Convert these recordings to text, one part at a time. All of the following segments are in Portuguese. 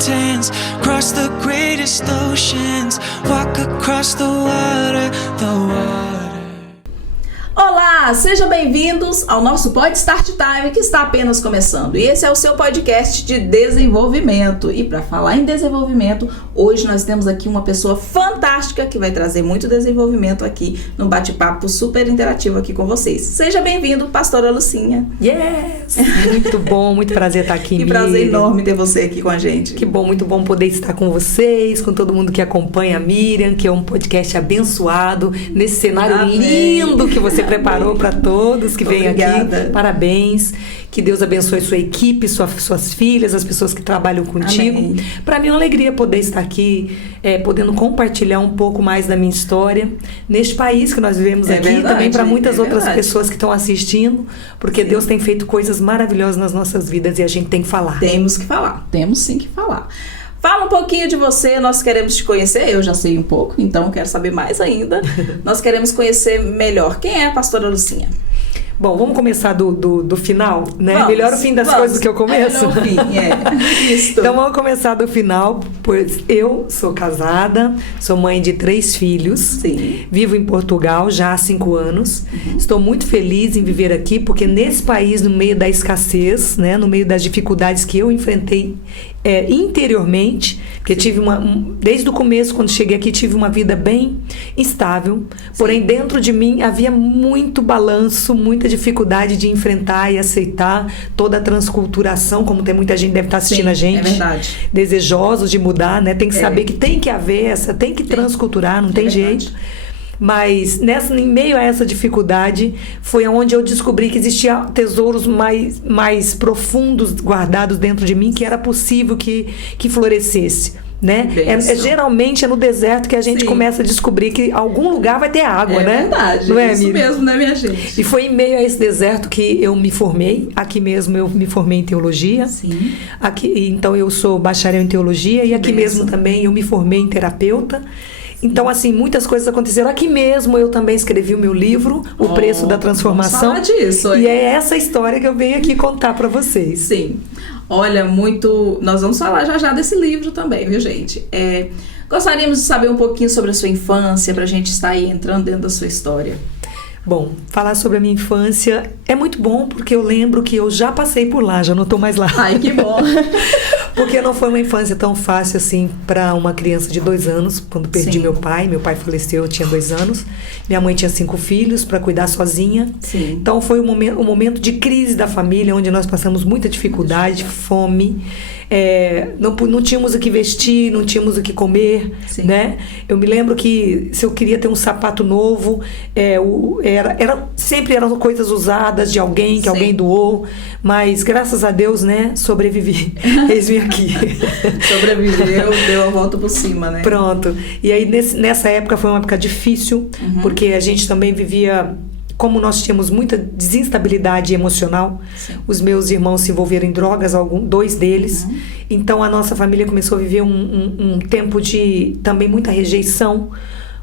mountains, cross the greatest oceans, walk across the water, the water. Olá, sejam bem-vindos ao nosso Pod Start Time, que está apenas começando. E esse é o seu podcast de desenvolvimento. E para falar em desenvolvimento, hoje nós temos aqui uma pessoa fantástica que vai trazer muito desenvolvimento aqui no bate-papo super interativo aqui com vocês. Seja bem-vindo, pastora Lucinha. Yes! Muito bom, muito prazer estar aqui. Que prazer enorme ter você aqui com a gente. Que bom, muito bom poder estar com vocês, com todo mundo que acompanha a Miriam, que é um podcast abençoado, nesse cenário lindo que você preparou para todos que vêm aqui. Parabéns. Que Deus abençoe sua equipe, suas filhas, as pessoas que trabalham contigo. Para mim é uma alegria poder estar aqui, podendo compartilhar um pouco mais da minha história neste país que nós vivemos aqui, verdade, também para muitas outras pessoas que estão assistindo, porque Deus tem feito coisas maravilhosas nas nossas vidas e a gente tem que falar. Temos que falar, temos sim que falar. Fala um pouquinho de você, nós queremos te conhecer, eu já sei um pouco, então quero saber mais ainda. Nós queremos conhecer melhor. Quem é a pastora Lucinha? Bom, vamos começar do final, né? Vamos, melhor o fim das coisas do que o começo. Melhor o fim, Isso. Então vamos começar do final, pois eu sou casada, sou mãe de 3 filhos. Sim. Vivo em Portugal já há 5 anos. Estou muito feliz em viver aqui, porque nesse país, no meio da escassez, né? No meio das dificuldades que eu enfrentei interiormente, porque tive desde o começo, quando cheguei aqui, tive uma vida bem instável, porém dentro de mim havia muito balanço, muita dificuldade de enfrentar e aceitar toda a transculturação, como tem muita gente deve estar assistindo a gente, é verdade, desejosos de mudar, né? Tem que saber que tem que haver tem que transculturar, não tem jeito. Mas em meio a essa dificuldade foi onde eu descobri que existiam tesouros mais profundos guardados dentro de mim, que era possível que florescesse, né? Geralmente é no deserto que a gente começa a descobrir que algum lugar vai ter água, né? É verdade, não é, isso Miriam? mesmo, né, minha gente? E foi em meio a esse deserto que eu me formei. Aqui mesmo eu me formei em teologia. Sim. Então eu sou bacharel em teologia e aqui mesmo também eu me formei em terapeuta. Então, assim, muitas coisas aconteceram. Aqui mesmo eu também escrevi o meu livro, O Preço da Transformação. Vamos falar disso. E é essa história que eu venho aqui contar para vocês. Sim. Olha, nós vamos falar já desse livro também, viu, gente? Gostaríamos de saber um pouquinho sobre a sua infância, pra gente estar aí entrando dentro da sua história. Bom, falar sobre a minha infância é muito bom, porque eu lembro que eu já passei por lá, já não estou mais lá. Ai, que bom! Porque não foi uma infância tão fácil assim para uma criança de 2 anos, quando perdi meu pai. Meu pai faleceu, eu tinha 2 anos. Minha mãe tinha 5 filhos para cuidar sozinha. Sim. Então foi um momento de crise da família, onde nós passamos muita dificuldade, fome. Não tínhamos o que vestir, não tínhamos o que comer, né? Eu me lembro que se eu queria ter um sapato novo, sempre eram coisas usadas de alguém, que alguém doou, mas graças a Deus, né, sobrevivi. Eis-me aqui. Sobreviveu, deu a volta por cima, né? Pronto. E aí nessa época foi uma época difícil, porque a gente também vivia... Como nós tínhamos muita desinstabilidade emocional, os meus irmãos se envolveram em drogas, 2 deles. Então a nossa família começou a viver um tempo de também muita rejeição,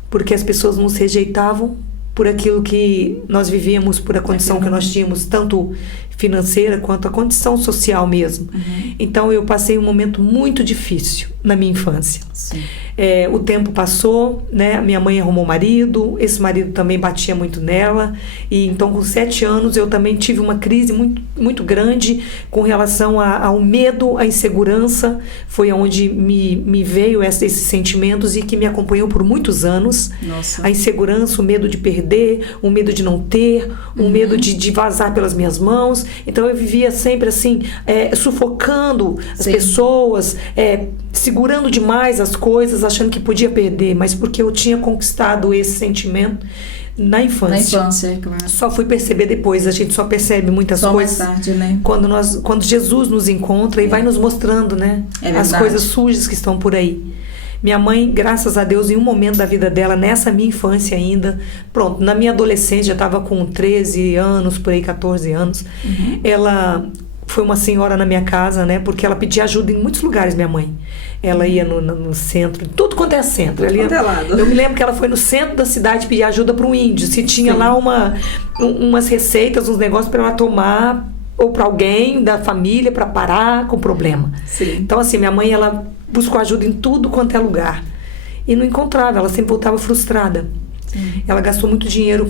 porque as pessoas nos rejeitavam por aquilo que nós vivíamos, por a condição que nós tínhamos, tanto financeira quanto a condição social mesmo. Então eu passei um momento muito difícil na minha infância. O tempo passou, né? Minha mãe arrumou marido, esse marido também batia muito nela, e então com 7 anos eu também tive uma crise muito, muito grande com relação ao medo, à insegurança. Foi onde me veio esses sentimentos e que me acompanhou por muitos anos. Nossa. A insegurança, o medo de perder, o medo de não ter, o medo de vazar pelas minhas mãos. Então eu vivia sempre assim, sufocando as pessoas, segurando demais as coisas, achando que podia perder, mas porque eu tinha conquistado esse sentimento na infância. Na infância, claro. Só fui perceber depois, a gente só percebe muitas coisas mais tarde, né? Quando Jesus nos encontra e vai nos mostrando, né, as coisas sujas que estão por aí. Minha mãe, graças a Deus, em um momento da vida dela, nessa minha infância ainda, pronto, na minha adolescência, já estava com 13 anos, por aí 14 anos, ela foi uma senhora na minha casa, né, porque ela pedia ajuda em muitos lugares, minha mãe. Ela ia no centro, tudo quanto é centro. Eu me lembro que ela foi no centro da cidade pedir ajuda para um índio, se tinha lá umas receitas, uns negócios para ela tomar ou para alguém da família para parar com o problema. Sim. Então, assim, minha mãe, ela buscou ajuda em tudo quanto é lugar. E não encontrava, ela sempre voltava frustrada. Ela gastou muito dinheiro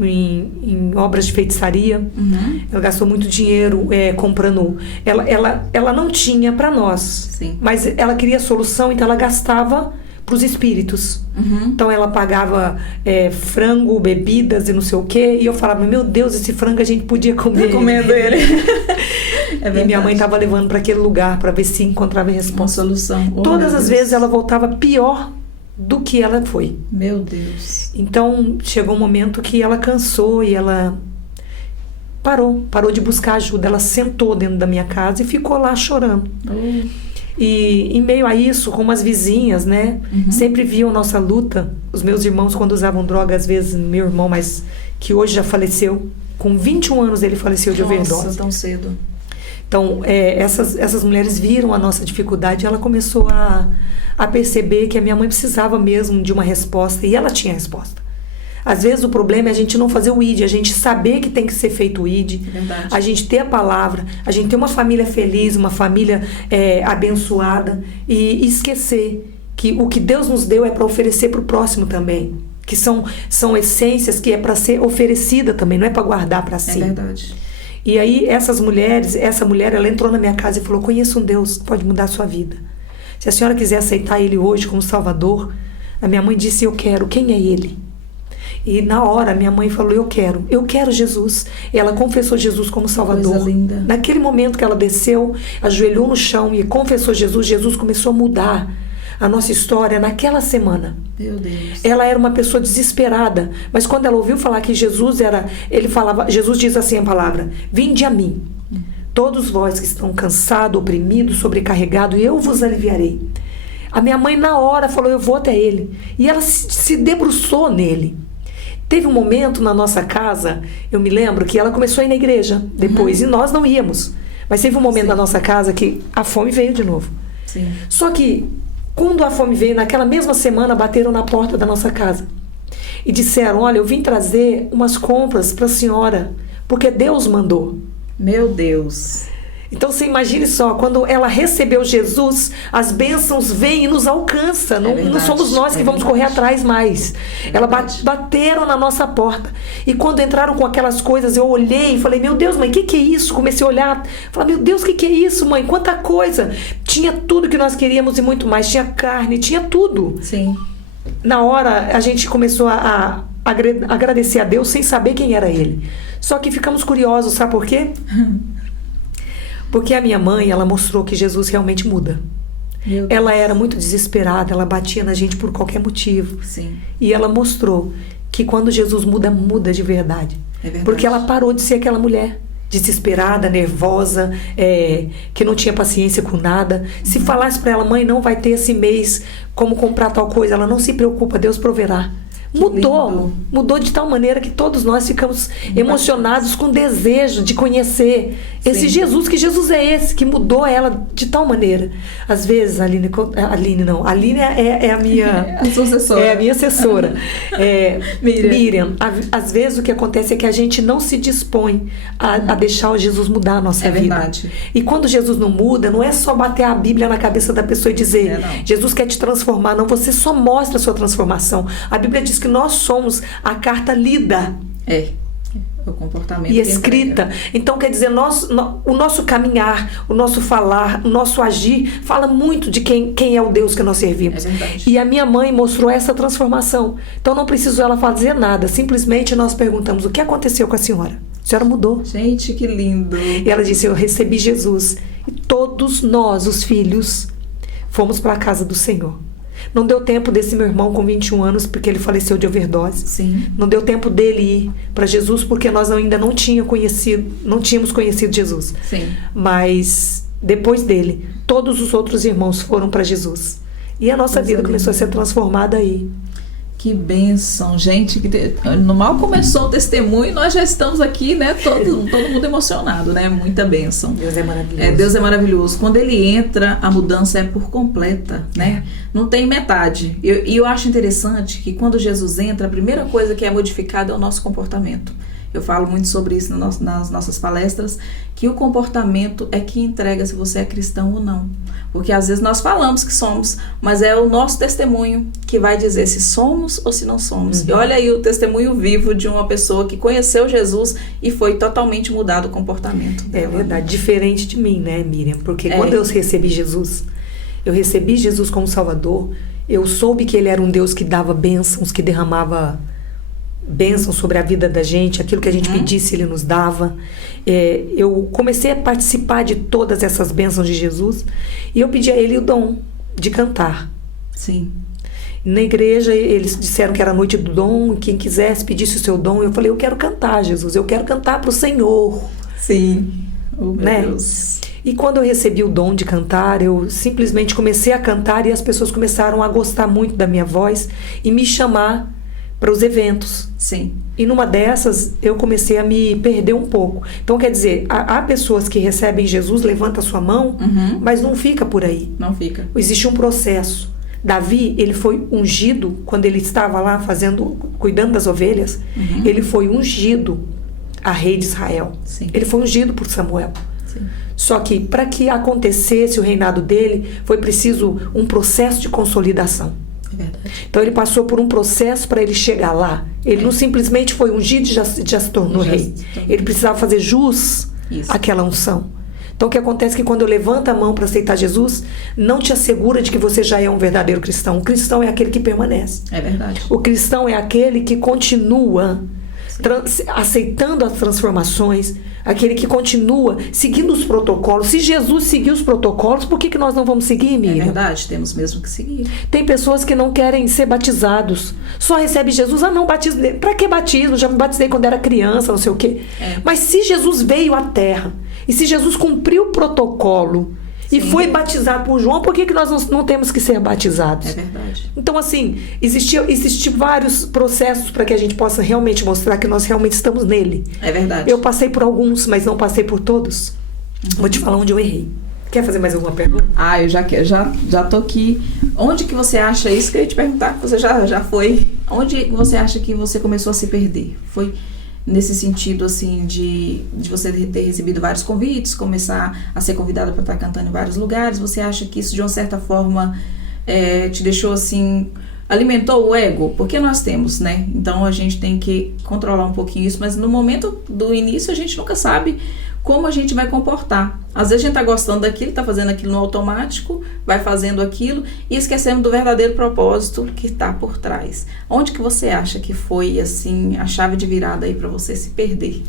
em obras de feitiçaria. Ela gastou muito dinheiro comprando. Ela não tinha para nós. Sim. Mas ela queria solução, então ela gastava para os espíritos. Então ela pagava frango, bebidas e não sei o quê. E eu falava, meu Deus, esse frango a gente podia comer. Tá comendo ele. E minha mãe estava levando para aquele lugar para ver se encontrava uma resposta. solução. Todas as vezes ela voltava pior do que ela foi. Meu Deus. Então chegou um momento que ela cansou e ela parou de buscar ajuda. Ela sentou dentro da minha casa e ficou lá chorando. E em meio a isso, como as vizinhas, né, sempre viam nossa luta. Os meus irmãos, quando usavam droga, às vezes, meu irmão, mas que hoje já faleceu, com 21 anos ele faleceu de overdose. Nossa, tão cedo. Então, essas mulheres viram a nossa dificuldade e ela começou a perceber que a minha mãe precisava mesmo de uma resposta, e ela tinha a resposta. Às vezes o problema é a gente não fazer o ID, a gente saber que tem que ser feito o ID, a gente ter a palavra, a gente ter uma família feliz, uma família abençoada, e esquecer que o que Deus nos deu é para oferecer para o próximo também. Que são essências que é para ser oferecida também, não é para guardar para si. É verdade. E aí essa mulher, ela entrou na minha casa e falou, conheço um Deus que pode mudar a sua vida. Se a senhora quiser aceitar Ele hoje como Salvador, a minha mãe disse, eu quero, quem é Ele? E na hora minha mãe falou, eu quero Jesus. E ela confessou Jesus como Salvador. Coisa linda. Naquele momento que ela desceu, ajoelhou no chão e confessou Jesus, Jesus começou a mudar a nossa história naquela semana. Meu Deus. Ela era uma pessoa desesperada, mas quando ela ouviu falar que Jesus Jesus diz assim a palavra, vinde a mim, todos vós que estão cansados, oprimidos, sobrecarregados, e eu vos aliviarei. A minha mãe na hora falou, eu vou até ele. E ela se debruçou nele. Teve um momento na nossa casa, eu me lembro que ela começou a ir na igreja depois, e nós não íamos. Mas teve um momento na nossa casa que a fome veio de novo. Sim. Só que quando a fome veio, naquela mesma semana, bateram na porta da nossa casa. E disseram, olha, eu vim trazer umas compras para a senhora, porque Deus mandou. Meu Deus. Então você imagine só, quando ela recebeu Jesus, as bênçãos vêm e nos alcançam. Não somos nós que vamos correr atrás mais. Ela bateram na nossa porta. E quando entraram com aquelas coisas, eu olhei e falei, meu Deus, mãe, o que é isso? Comecei a olhar, falei, meu Deus, o que é isso, mãe? Quanta coisa. Tinha tudo que nós queríamos e muito mais. Tinha carne, tinha tudo. Sim. Na hora, a gente começou a agradecer a Deus sem saber quem era Ele. Só que ficamos curiosos, sabe por quê? Porque a minha mãe, ela mostrou que Jesus realmente muda. Ela era muito desesperada, ela batia na gente por qualquer motivo. Sim. E ela mostrou que quando Jesus muda, muda de verdade. É verdade. Porque ela parou de ser aquela mulher desesperada, nervosa, que não tinha paciência com nada. Se falasse para ela, mãe, não vai ter esse mês como comprar tal coisa, ela não se preocupa, Deus proverá. Mudou de tal maneira que todos nós ficamos emocionados com desejo de conhecer esse Jesus, que Jesus é esse, que mudou ela de tal maneira. Às vezes, a Aline é a minha assessora. É a minha assessora. Miriam, às vezes o que acontece é que a gente não se dispõe a deixar o Jesus mudar a nossa vida. É verdade. E quando Jesus não muda, não é só bater a Bíblia na cabeça da pessoa e dizer, Jesus quer te transformar, não, você só mostra a sua transformação. A Bíblia diz que nós somos a carta lida. O comportamento e escrita. Então, quer dizer, o nosso caminhar, o nosso falar, o nosso agir, fala muito de quem é o Deus que nós servimos. É verdade. E a minha mãe mostrou essa transformação. Então, não precisou ela fazer nada. Simplesmente nós perguntamos, o que aconteceu com a senhora? A senhora mudou. Gente, que lindo. E ela disse, eu recebi Jesus. E todos nós, os filhos, fomos para a casa do Senhor. Não deu tempo desse meu irmão com 21 anos, porque ele faleceu de overdose. Sim. Não deu tempo dele ir para Jesus, porque nós ainda não tínhamos conhecido Jesus. Sim. Mas depois dele, todos os outros irmãos foram para Jesus. E a nossa vida começou a ser transformada aí. Que bênção, gente. No mal começou o testemunho e nós já estamos aqui, né? Todo mundo emocionado, né? Muita bênção. Deus é maravilhoso. Deus é maravilhoso. Quando ele entra, a mudança é por completa, né? Não tem metade. E eu acho interessante que quando Jesus entra, a primeira coisa que é modificada é o nosso comportamento. Eu falo muito sobre isso nas nossas palestras, que o comportamento é que entrega se você é cristão ou não. Porque às vezes nós falamos que somos, mas é o nosso testemunho que vai dizer se somos ou se não somos. E olha aí o testemunho vivo de uma pessoa que conheceu Jesus e foi totalmente mudado o comportamento dela. É verdade, diferente de mim, né, Miriam? Porque quando eu recebi Jesus como Salvador, eu soube que Ele era um Deus que dava bênçãos, que derramava bênçãos sobre a vida da gente, aquilo que a gente pedisse Ele nos dava. Eu comecei a participar de todas essas bênçãos de Jesus e eu pedi a Ele o dom de cantar. Sim. Na igreja eles disseram que era a noite do dom, quem quisesse pedisse o seu dom. Eu falei, eu quero cantar, Jesus, eu quero cantar para o Senhor. Sim. Oh, meu né? Deus. E quando eu recebi o dom de cantar, eu simplesmente comecei a cantar e as pessoas começaram a gostar muito da minha voz e me chamar para os eventos. Sim. E numa dessas eu comecei a me perder um pouco. Então quer dizer, há pessoas que recebem Jesus, levanta a sua mão, mas não fica por aí. Não fica. Existe um processo. Davi, ele foi ungido quando ele estava lá cuidando das ovelhas. Ele foi ungido a rei de Israel. Sim. Ele foi ungido por Samuel. Sim. Só que para que acontecesse o reinado dele, foi preciso um processo de consolidação. É verdade. Então ele passou por um processo para ele chegar lá. Ele não simplesmente foi ungido e já se tornou rei. Ele precisava fazer jus àquela unção. Então o que acontece é que quando eu levanto a mão para aceitar Jesus, não te assegura de que você já é um verdadeiro cristão. O cristão é aquele que permanece. É verdade. O cristão é aquele que continua aceitando as transformações, aquele que continua seguindo os protocolos. Se Jesus seguiu os protocolos, por que nós não vamos seguir, Miriam? É verdade, temos mesmo que seguir. Tem pessoas que não querem ser batizados, só recebe Jesus, não, batismo, pra que batismo? Já me batizei quando era criança, não sei o quê. Mas se Jesus veio à terra, e se Jesus cumpriu o protocolo, e foi batizado por João, por que nós não temos que ser batizados? É verdade. Então, assim, existem vários processos para que a gente possa realmente mostrar que nós realmente estamos nele. É verdade. Eu passei por alguns, mas não passei por todos. Vou te falar onde eu errei. Quer fazer mais alguma pergunta? Eu já tô aqui. Onde que você acha isso? Que eu ia te perguntar, que você já foi. Onde você acha que você começou a se perder? Foi nesse sentido, assim, de você ter recebido vários convites, começar a ser convidada para estar cantando em vários lugares? Você acha que isso, de uma certa forma, te deixou, assim, alimentou o ego? Porque nós temos, né? Então, a gente tem que controlar um pouquinho isso, mas no momento do início, a gente nunca sabe como a gente vai comportar. Às vezes a gente tá gostando daquilo, tá fazendo aquilo no automático, vai fazendo aquilo e esquecemos do verdadeiro propósito que tá por trás. Onde que você acha que foi, assim, a chave de virada aí para você se perder?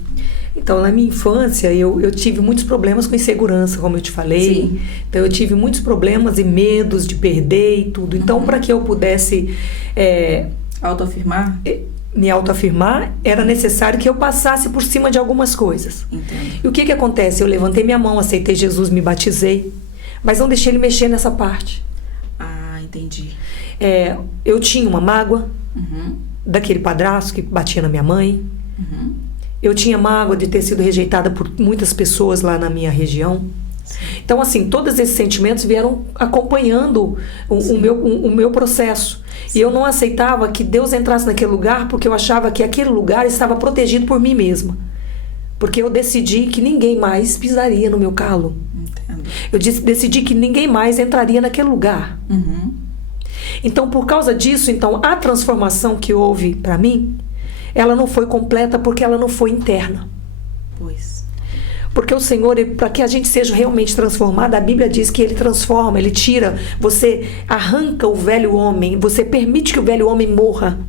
Então, na minha infância, eu tive muitos problemas com insegurança, como eu te falei. Sim. Então, eu tive muitos problemas e medos de perder e tudo. Então, para que eu pudesse autoafirmar? Me autoafirmar, era necessário que eu passasse por cima de algumas coisas. Entendo. E o que acontece? Eu levantei minha mão, aceitei Jesus, me batizei, mas não deixei ele mexer nessa parte. Entendi. Eu tinha uma mágoa daquele padrasto que batia na minha mãe. Eu tinha mágoa de ter sido rejeitada por muitas pessoas lá na minha região. Então, assim, todos esses sentimentos vieram acompanhando o meu processo. E eu não aceitava que Deus entrasse naquele lugar porque eu achava que aquele lugar estava protegido por mim mesma. Porque eu decidi que ninguém mais pisaria no meu calo. Entendo. Eu decidi que ninguém mais entraria naquele lugar. Então, por causa disso, a transformação que houve para mim, ela não foi completa porque ela não foi interna. Pois. Porque o Senhor, para que a gente seja realmente transformado, a Bíblia diz que Ele transforma, Ele tira, você arranca o velho homem, você permite que o velho homem morra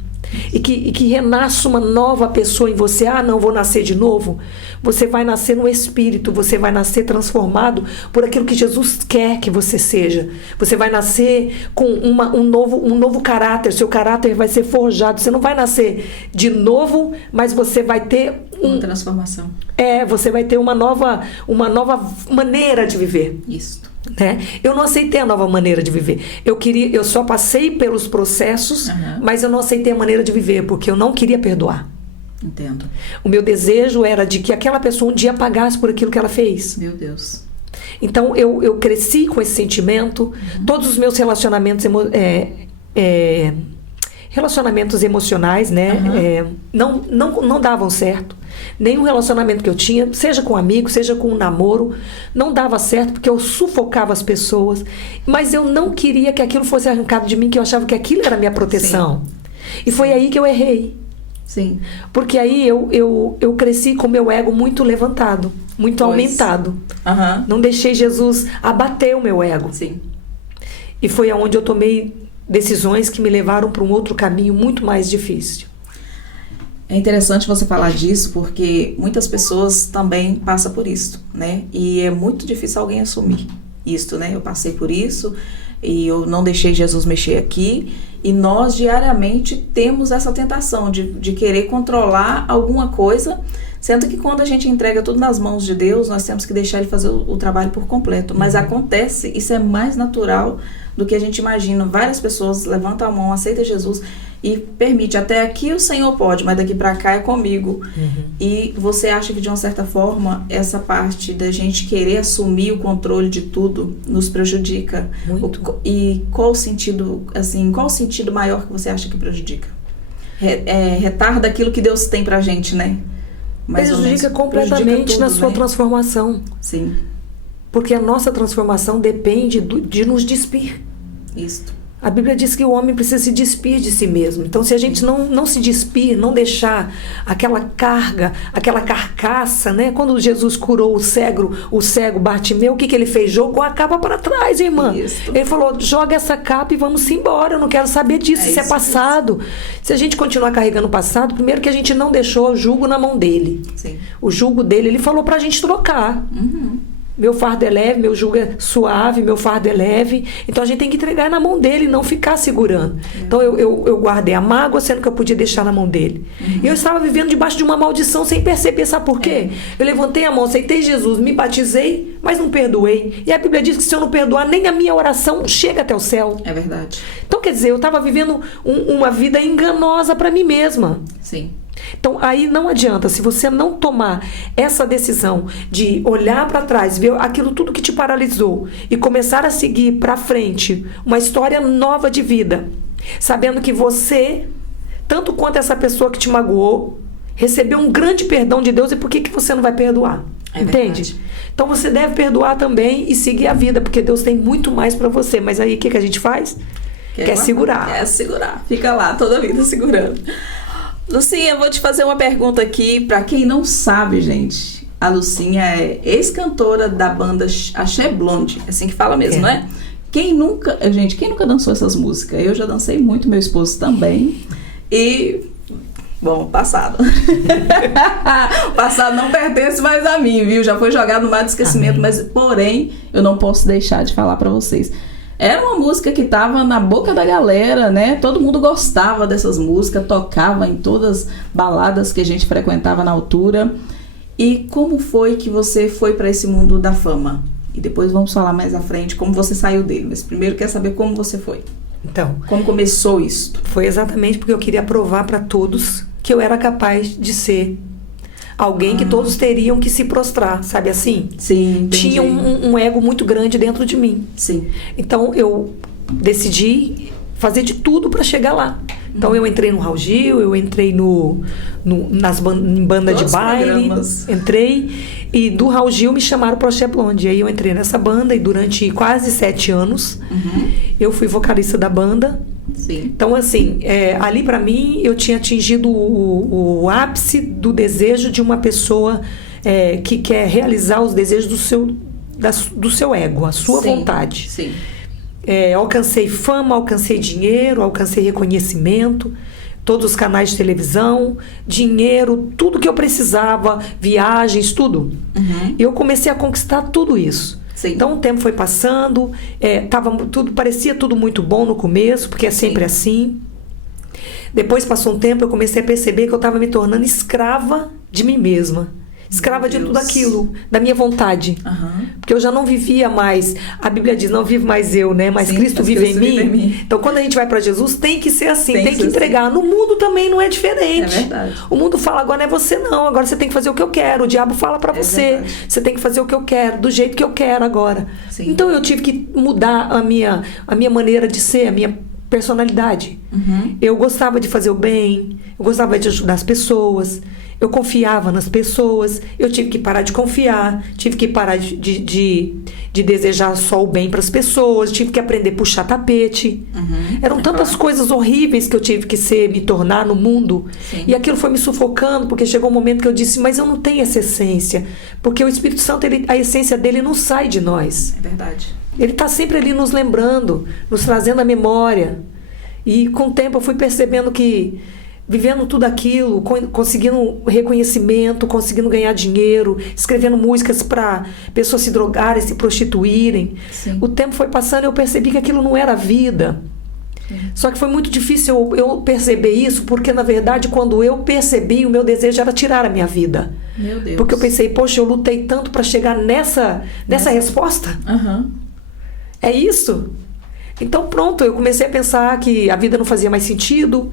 e que renasça uma nova pessoa em você. Não vou nascer de novo. Você vai nascer no Espírito, você vai nascer transformado por aquilo que Jesus quer que você seja. Você vai nascer com um novo caráter, seu caráter vai ser forjado. Você não vai nascer de novo, mas você vai ter uma transformação. Você vai ter uma nova maneira de viver. Isso. Né? Eu não aceitei a nova maneira de viver. Eu só passei pelos processos, mas eu não aceitei a maneira de viver, porque eu não queria perdoar. Entendo. O meu desejo era de que aquela pessoa um dia pagasse por aquilo que ela fez. Meu Deus. Então eu cresci com esse sentimento. Todos os meus relacionamentos relacionamentos emocionais, né? Não davam certo. Nenhum relacionamento que eu tinha, seja com amigo, seja com um namoro, não dava certo porque eu sufocava as pessoas. Mas eu não queria que aquilo fosse arrancado de mim, que eu achava que aquilo era a minha proteção. Sim. E foi aí que eu errei. Sim. Porque aí eu cresci com meu ego muito levantado, muito aumentado. Não deixei Jesus abater o meu ego. Sim. E foi aonde eu tomei decisões que me levaram para um outro caminho muito mais difícil. É interessante você falar disso, porque muitas pessoas também passam por isso, né? E é muito difícil alguém assumir isso, né? Eu passei por isso e eu não deixei Jesus mexer aqui. E nós diariamente temos essa tentação de querer controlar alguma coisa, sendo que quando a gente entrega tudo nas mãos de Deus, nós temos que deixar Ele fazer o trabalho por completo. Mas acontece, isso é mais natural do que a gente imagina. Várias pessoas levantam a mão, aceitam Jesus e permite, até aqui o Senhor pode, mas daqui pra cá é comigo. E você acha que de uma certa forma essa parte da gente querer assumir o controle de tudo nos prejudica? Muito. E qual o sentido, assim, qual o sentido maior que você acha que prejudica? Retarda aquilo que Deus tem pra gente, né? Prejudica completamente na sua transformação. Sim. Porque a nossa transformação depende de nos despir. Isso. A Bíblia diz que o homem precisa se despir de si mesmo. Então, se a gente não se despir, não deixar aquela carga, aquela carcaça, né? Quando Jesus curou o cego Bartimeu, o que ele fez? Jogou a capa para trás, irmã. Isso. Ele falou, joga essa capa e vamos embora. Eu não quero saber disso, isso é passado. Se a gente continuar carregando o passado, primeiro que a gente não deixou o jugo na mão dele. Sim. O jugo dele, ele falou pra gente trocar. Meu fardo é leve, meu jugo é suave, meu fardo é leve. Então a gente tem que entregar na mão dele, não ficar segurando. Então eu guardei a mágoa, sendo que eu podia deixar na mão dele. E eu estava vivendo debaixo de uma maldição sem perceber, sabe por quê? Eu levantei a mão, aceitei Jesus, me batizei, mas não perdoei. E a Bíblia diz que se eu não perdoar, nem a minha oração chega até o céu. É verdade. Então quer dizer, eu estava vivendo uma vida enganosa para mim mesma. Sim. Então, aí não adianta, se você não tomar essa decisão de olhar para trás, ver aquilo tudo que te paralisou e começar a seguir para frente uma história nova de vida, sabendo que você, tanto quanto essa pessoa que te magoou, recebeu um grande perdão de Deus, e por que você não vai perdoar? Entende? Verdade. Então você deve perdoar também e seguir a vida, porque Deus tem muito mais para você. Mas aí o que a gente faz? Quer segurar. Quer segurar. Fica lá toda a vida segurando. Lucinha, eu vou te fazer uma pergunta aqui. Pra quem não sabe, gente, a Lucinha é ex-cantora da banda Axé Blonde. É assim que fala mesmo, né? Quem nunca dançou essas músicas? Eu já dancei muito, meu esposo também. E, bom, passado. O passado não pertence mais a mim, viu? Já foi jogado no mar de esquecimento. Mas, porém, eu não posso deixar de falar pra vocês. Era uma música que estava na boca da galera, né? Todo mundo gostava dessas músicas, tocava em todas as baladas que a gente frequentava na altura. E como foi que você foi para esse mundo da fama? E depois vamos falar mais à frente como você saiu dele. Mas primeiro quero saber como você foi. Então, como começou isso? Foi exatamente porque eu queria provar para todos que eu era capaz de ser alguém que todos teriam que se prostrar, sabe assim? Sim, entendi. Tinha um ego muito grande dentro de mim. Sim. Então eu decidi fazer de tudo para chegar lá. Então eu entrei no Raul Gil, eu entrei em banda de baile, entrei, e do Raul Gil me chamaram pro Axé Blonde. Aí eu entrei nessa banda e durante quase 7 anos eu fui vocalista da banda. Sim. Então, assim, ali pra mim eu tinha atingido o ápice do desejo de uma pessoa que quer realizar os desejos do seu ego, a sua vontade. Sim. Alcancei fama, alcancei dinheiro, alcancei reconhecimento, todos os canais de televisão, dinheiro, tudo que eu precisava, viagens, tudo. Eu comecei a conquistar tudo isso. Sim. Então o tempo foi passando, parecia tudo muito bom no começo, porque é sempre assim. Depois passou um tempo, eu comecei a perceber que eu estava me tornando escrava de mim mesma. Escrava de tudo aquilo, da minha vontade. Porque eu já não vivia mais. A Bíblia diz, não vive mais eu, né? Mas Cristo vive em mim. Então, quando a gente vai para Jesus, tem que ser assim, tem que entregar. Assim. No mundo também não é diferente. É verdade. O mundo fala, agora não é você não, agora você tem que fazer o que eu quero. O diabo fala para você. Verdade. Você tem que fazer o que eu quero, do jeito que eu quero agora. Sim. Então, eu tive que mudar a minha maneira de ser, a minha personalidade. Eu gostava de fazer o bem, eu gostava de ajudar as pessoas, eu confiava nas pessoas, eu tive que parar de confiar, tive que parar de desejar só o bem para as pessoas, tive que aprender a puxar tapete. Eram tantas coisas horríveis que eu tive que me tornar no mundo. Sim. E aquilo foi me sufocando, porque chegou um momento que eu disse, mas eu não tenho essa essência. Porque o Espírito Santo, a essência dele não sai de nós. É verdade. Ele está sempre ali nos lembrando, nos trazendo a memória. E com o tempo eu fui percebendo que, vivendo tudo aquilo, conseguindo reconhecimento, conseguindo ganhar dinheiro, escrevendo músicas para pessoas se drogarem, se prostituírem. Sim. O tempo foi passando e eu percebi que aquilo não era vida. Sim. Só que foi muito difícil eu perceber isso, porque na verdade quando eu percebi, o meu desejo era tirar a minha vida. Meu Deus. Porque eu pensei, poxa, eu lutei tanto para chegar nessa resposta. É isso? Então pronto, eu comecei a pensar que a vida não fazia mais sentido,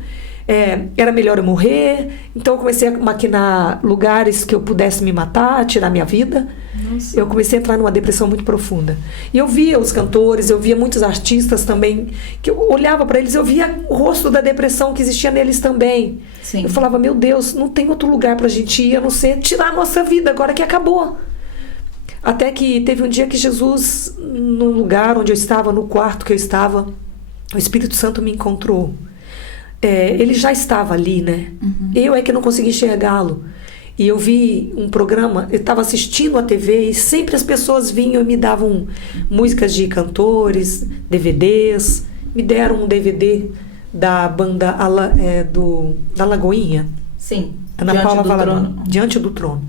era melhor eu morrer. Então eu comecei a maquinar lugares que eu pudesse me matar, tirar minha vida. Nossa. Eu comecei a entrar numa depressão muito profunda. E eu via os cantores, eu via muitos artistas também, que eu olhava para eles, eu via o rosto da depressão que existia neles também. Sim. Eu falava, meu Deus, não tem outro lugar pra gente ir a não ser tirar a nossa vida agora que acabou. Até que teve um dia que Jesus, no lugar onde eu estava, no quarto que eu estava, o Espírito Santo me encontrou. Ele já estava ali, né? Eu é que não consegui enxergá-lo. E eu vi um programa, eu estava assistindo a TV e sempre as pessoas vinham e me davam músicas de cantores, DVDs. Me deram um DVD da banda da Lagoinha. Sim. Ana Paula Valadão, Diante do Trono.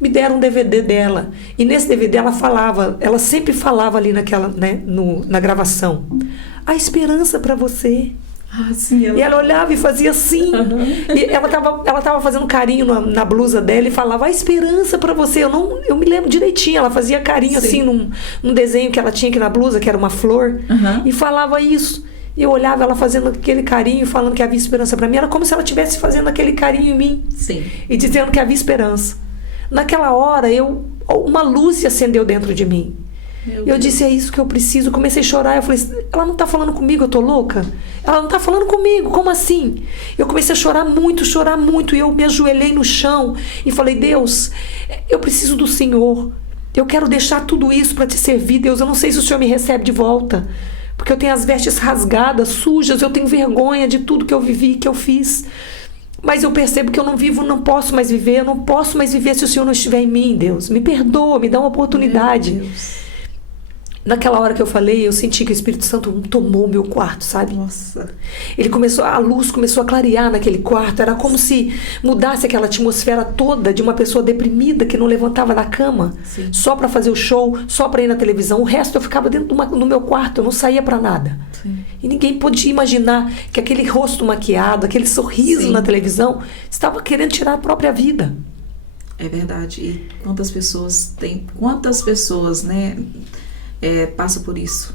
Me deram um DVD dela. E nesse DVD ela sempre falava ali na gravação, a esperança para você. Ah, sim. E ela olhava e fazia assim. E ela tava fazendo carinho na blusa dela e falava, a esperança para você. Eu me lembro direitinho, ela fazia carinho assim num desenho que ela tinha aqui na blusa, que era uma flor, e falava isso. E eu olhava ela fazendo aquele carinho, falando que havia esperança para mim. Era como se ela estivesse fazendo aquele carinho em mim. Sim. E dizendo que havia esperança. Naquela hora, uma luz se acendeu dentro de mim. Eu disse, é isso que eu preciso. Comecei a chorar. Eu falei, ela não tá falando comigo, eu tô louca? Ela não tá falando comigo, como assim? Eu comecei a chorar muito. E eu me ajoelhei no chão e falei, Deus, eu preciso do Senhor. Eu quero deixar tudo isso para te servir, Deus. Eu não sei se o Senhor me recebe de volta. Porque eu tenho as vestes rasgadas, sujas, eu tenho vergonha de tudo que eu vivi, que eu fiz. Mas eu percebo que eu não posso mais viver, eu não posso mais viver se o Senhor não estiver em mim, Deus. Me perdoa, me dá uma oportunidade. Meu Deus. Naquela hora que eu falei, eu senti que o Espírito Santo tomou o meu quarto, sabe? Nossa. A luz começou a clarear naquele quarto. Era como se mudasse aquela atmosfera toda de uma pessoa deprimida que não levantava da cama. Sim. Só para fazer o show, só para ir na televisão. O resto eu ficava dentro do meu quarto, eu não saía para nada. Sim. E ninguém podia imaginar que aquele rosto maquiado, aquele sorriso na televisão, estava querendo tirar a própria vida. É verdade. E quantas pessoas, né, passam por isso?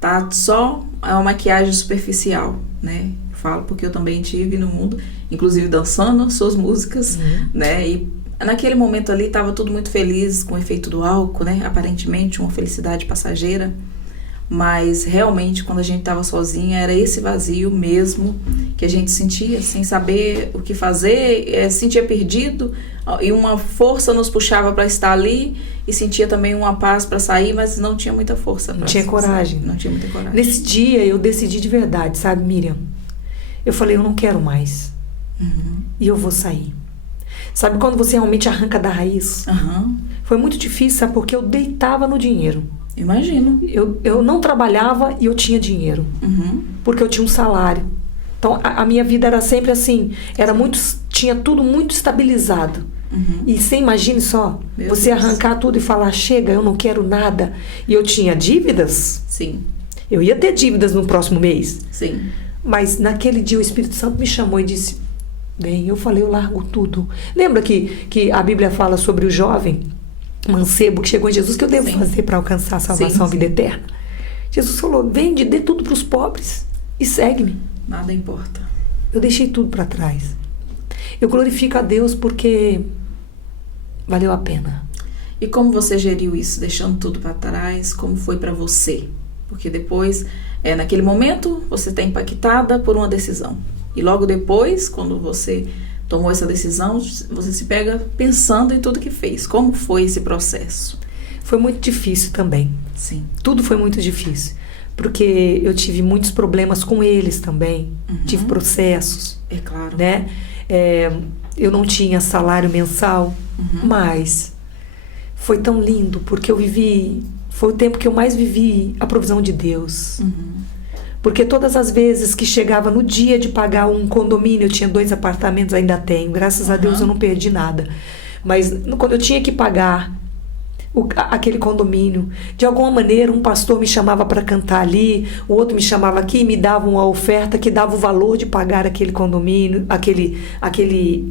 Tá só uma maquiagem superficial, né? Eu falo porque eu também tive no mundo, inclusive dançando suas músicas, né? E naquele momento ali estava tudo muito feliz com o efeito do álcool, né? Aparentemente uma felicidade passageira. Mas realmente quando a gente estava sozinha era esse vazio mesmo que a gente sentia, sem saber o que fazer, sentia perdido e uma força nos puxava para estar ali e sentia também uma paz para sair, mas não tinha muita força. Não tinha coragem. Não tinha muita coragem. Nesse dia eu decidi de verdade, sabe, Miriam? Eu falei, eu não quero mais. E eu vou sair. Sabe quando você realmente arranca da raiz? Foi muito difícil, sabe? Porque eu deitava no dinheiro. Imagino. Eu não trabalhava e eu tinha dinheiro. Porque eu tinha um salário. Então a minha vida era sempre assim. Tinha tudo muito estabilizado. E você imagine só, você arrancar tudo e falar, chega, eu não quero nada. E eu tinha dívidas. Sim. Eu ia ter dívidas no próximo mês. Sim. Mas naquele dia o Espírito Santo me chamou e disse, bem, eu falei, eu largo tudo. Lembra que a Bíblia fala sobre o jovem mancebo que chegou em Jesus, que eu devo fazer para alcançar a salvação, a vida eterna? Jesus falou, vende, dê tudo para os pobres e segue-me. Nada importa. Eu deixei tudo para trás. Eu glorifico a Deus porque valeu a pena. E como você geriu isso, deixando tudo para trás? Como foi para você? Porque depois, naquele momento, você está impactada por uma decisão. E logo depois, quando você tomou essa decisão, você se pega pensando em tudo que fez. Como foi esse processo? Foi muito difícil também. Sim. Tudo foi muito difícil. Porque eu tive muitos problemas com eles também. Tive processos. É claro. Né? Eu não tinha salário mensal, mas foi tão lindo, porque eu vivi... Foi o tempo que eu mais vivi a provisão de Deus. Porque todas as vezes que chegava no dia de pagar um condomínio, eu tinha 2 apartamentos, ainda tenho, graças a Deus eu não perdi nada. Mas quando eu tinha que pagar aquele condomínio, de alguma maneira um pastor me chamava para cantar ali, o outro me chamava aqui e me dava uma oferta que dava o valor de pagar aquele condomínio,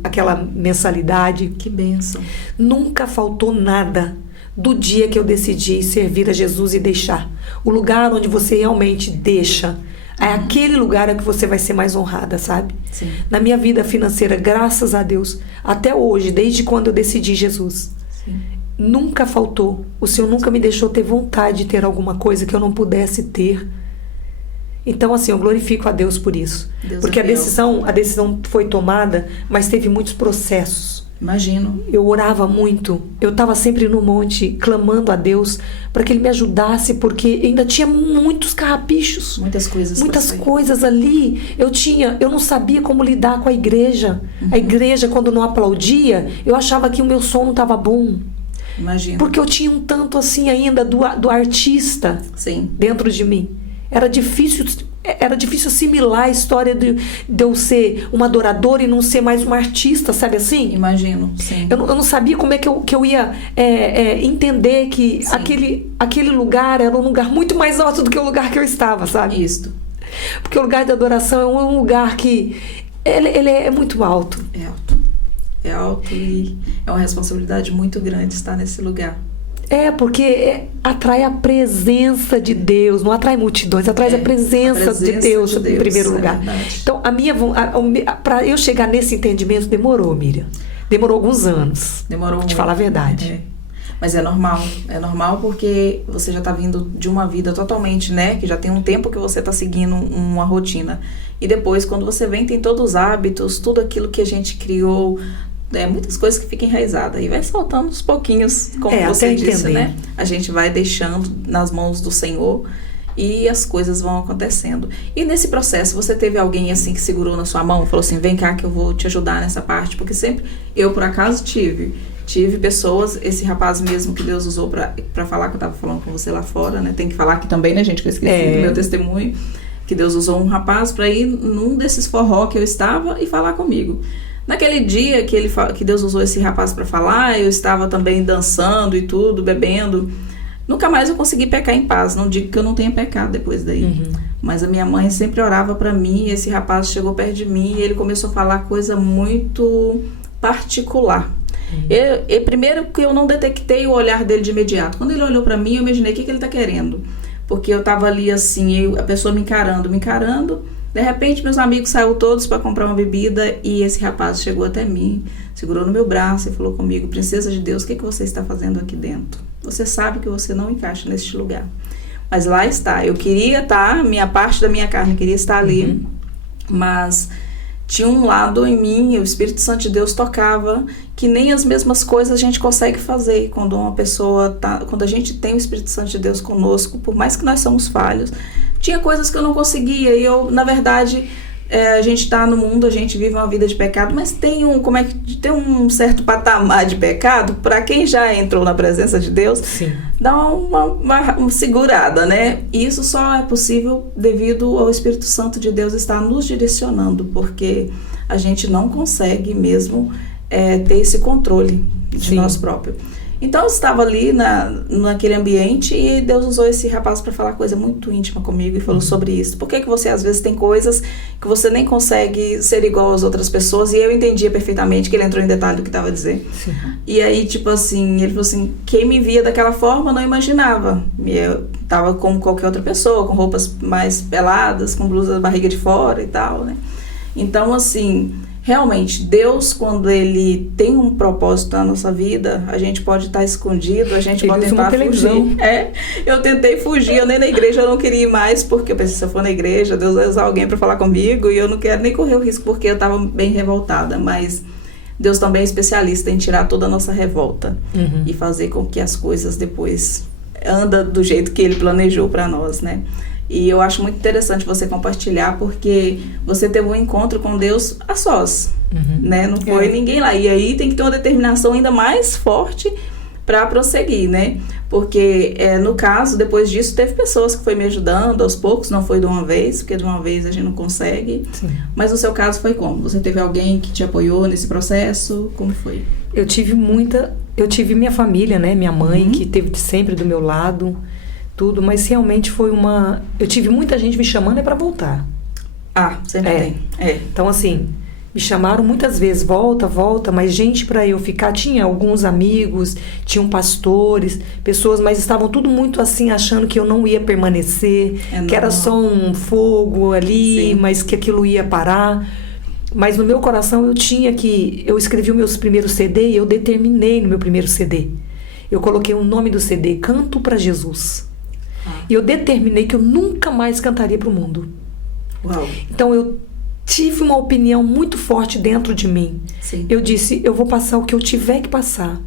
aquela mensalidade. Que bênção. Nunca faltou nada do dia que eu decidi servir a Jesus e deixar. O lugar onde você realmente deixa, é aquele lugar em que você vai ser mais honrada, sabe? Sim. Na minha vida financeira, graças a Deus, até hoje, desde quando eu decidi Jesus, Sim. nunca faltou. O Senhor nunca me deixou ter vontade de ter alguma coisa que eu não pudesse ter. Então, assim, eu glorifico a Deus por isso. Deus porque é fiel. a decisão foi tomada, mas teve muitos processos. Imagino. Eu orava muito, eu estava sempre no monte clamando a Deus para que Ele me ajudasse, porque ainda tinha muitos carrapichos, Muitas coisas ali. Eu não sabia como lidar com a igreja. A igreja, quando não aplaudia, eu achava que o meu som não estava bom. Imagino. Porque eu tinha um tanto assim ainda do artista Sim. dentro de mim. Era difícil assimilar a história de eu ser uma adoradora e não ser mais uma artista, sabe assim? Imagino, sim. Eu não sabia como é que eu ia entender que aquele lugar era um lugar muito mais alto do que o lugar que eu estava, sabe? Isso. Porque o lugar de adoração é um lugar que ele é muito alto. É alto. É alto e é uma responsabilidade muito grande estar nesse lugar. Porque atrai a presença de Deus, não atrai multidões, atrai a presença de Deus em primeiro lugar. Verdade. Então, para eu chegar nesse entendimento, demorou, Miriam. Demorou alguns anos. Demorou Te muito. falar a verdade. Mas é normal porque você já está vindo de uma vida totalmente, né? Que já tem um tempo que você está seguindo uma rotina. E depois, quando você vem, tem todos os hábitos, tudo aquilo que a gente criou, muitas coisas que ficam enraizadas. E vai soltando uns pouquinhos, como você disse, né? A gente vai deixando nas mãos do Senhor e as coisas vão acontecendo. E nesse processo, você teve alguém assim que segurou na sua mão, falou assim, vem cá que eu vou te ajudar nessa parte? Porque sempre, eu por acaso tive pessoas, esse rapaz mesmo que Deus usou pra falar, que eu tava falando com você lá fora, né? Tem que falar aqui também, né, gente, que eu esqueci do meu testemunho, que Deus usou um rapaz pra ir num desses forró que eu estava e falar comigo. Naquele dia que Deus usou esse rapaz para falar, eu estava também dançando e tudo, bebendo. Nunca mais eu consegui pecar em paz. Não digo que eu não tenha pecado depois daí. Mas a minha mãe sempre orava para mim. E esse rapaz chegou perto de mim e ele começou a falar coisa muito particular. Primeiro que eu não detectei o olhar dele de imediato. Quando ele olhou para mim, eu imaginei o que ele está querendo. Porque eu estava ali assim, a pessoa me encarando. De repente, meus amigos saíram todos para comprar uma bebida e esse rapaz chegou até mim, segurou no meu braço e falou comigo, princesa de Deus, o que você está fazendo aqui dentro? Você sabe que você não encaixa neste lugar. Mas lá está. Eu queria estar, minha parte da minha carne queria estar ali, mas tinha um lado em mim, o Espírito Santo de Deus tocava, que nem as mesmas coisas a gente consegue fazer quando uma pessoa quando a gente tem o Espírito Santo de Deus conosco, por mais que nós somos falhos. Tinha coisas que eu não conseguia e eu, na verdade, a gente está no mundo, a gente vive uma vida de pecado, mas tem um certo patamar de pecado, para quem já entrou na presença de Deus, Sim. dá uma segurada, né? E isso só é possível devido ao Espírito Santo de Deus estar nos direcionando, porque a gente não consegue mesmo ter esse controle de Sim. nós próprios. Então eu estava ali naquele ambiente e Deus usou esse rapaz para falar coisa muito íntima comigo e falou sobre isso. Por que você às vezes tem coisas que você nem consegue ser igual às outras pessoas? E eu entendia perfeitamente que ele entrou em detalhe do que estava a dizer. Sim. E aí, tipo assim, ele falou assim, quem me via daquela forma não imaginava. Eu estava como qualquer outra pessoa, com roupas mais peladas, com blusa da barriga de fora e tal, né? Então, assim, realmente, Deus, quando Ele tem um propósito na nossa vida, a gente pode estar escondido, a gente pode tentar fugir. Eu tentei fugir, eu nem na igreja eu não queria ir mais, porque eu pensei, se eu for na igreja, Deus vai usar alguém para falar comigo, e eu não quero nem correr o risco, porque eu estava bem revoltada, mas Deus também é especialista em tirar toda a nossa revolta e fazer com que as coisas depois andem do jeito que Ele planejou para nós, né? E eu acho muito interessante você compartilhar, porque você teve um encontro com Deus a sós, né? Não foi ninguém lá. E aí tem que ter uma determinação ainda mais forte para prosseguir, né? Porque, no caso, depois disso, teve pessoas que foi me ajudando aos poucos, não foi de uma vez, porque de uma vez a gente não consegue. Sim. Mas no seu caso foi como? Você teve alguém que te apoiou nesse processo? Como foi? Eu tive minha família, né? Minha mãe, que esteve sempre do meu lado, tudo, mas realmente foi eu tive muita gente me chamando para voltar. Sempre tem. Então, assim, me chamaram muitas vezes, volta, mas gente para eu ficar, tinha alguns amigos, tinham pastores, pessoas, mas estavam tudo muito assim, achando que eu não ia permanecer, que era só um fogo ali, sim, mas que aquilo ia parar. Mas no meu coração eu escrevi os meus primeiros CD e eu determinei no meu primeiro CD. Eu coloquei o nome do CD, Canto para Jesus. E eu determinei que eu nunca mais cantaria para o mundo. Uau. Então eu tive uma opinião muito forte dentro de mim. Sim. Eu disse, eu vou passar o que eu tiver que passar.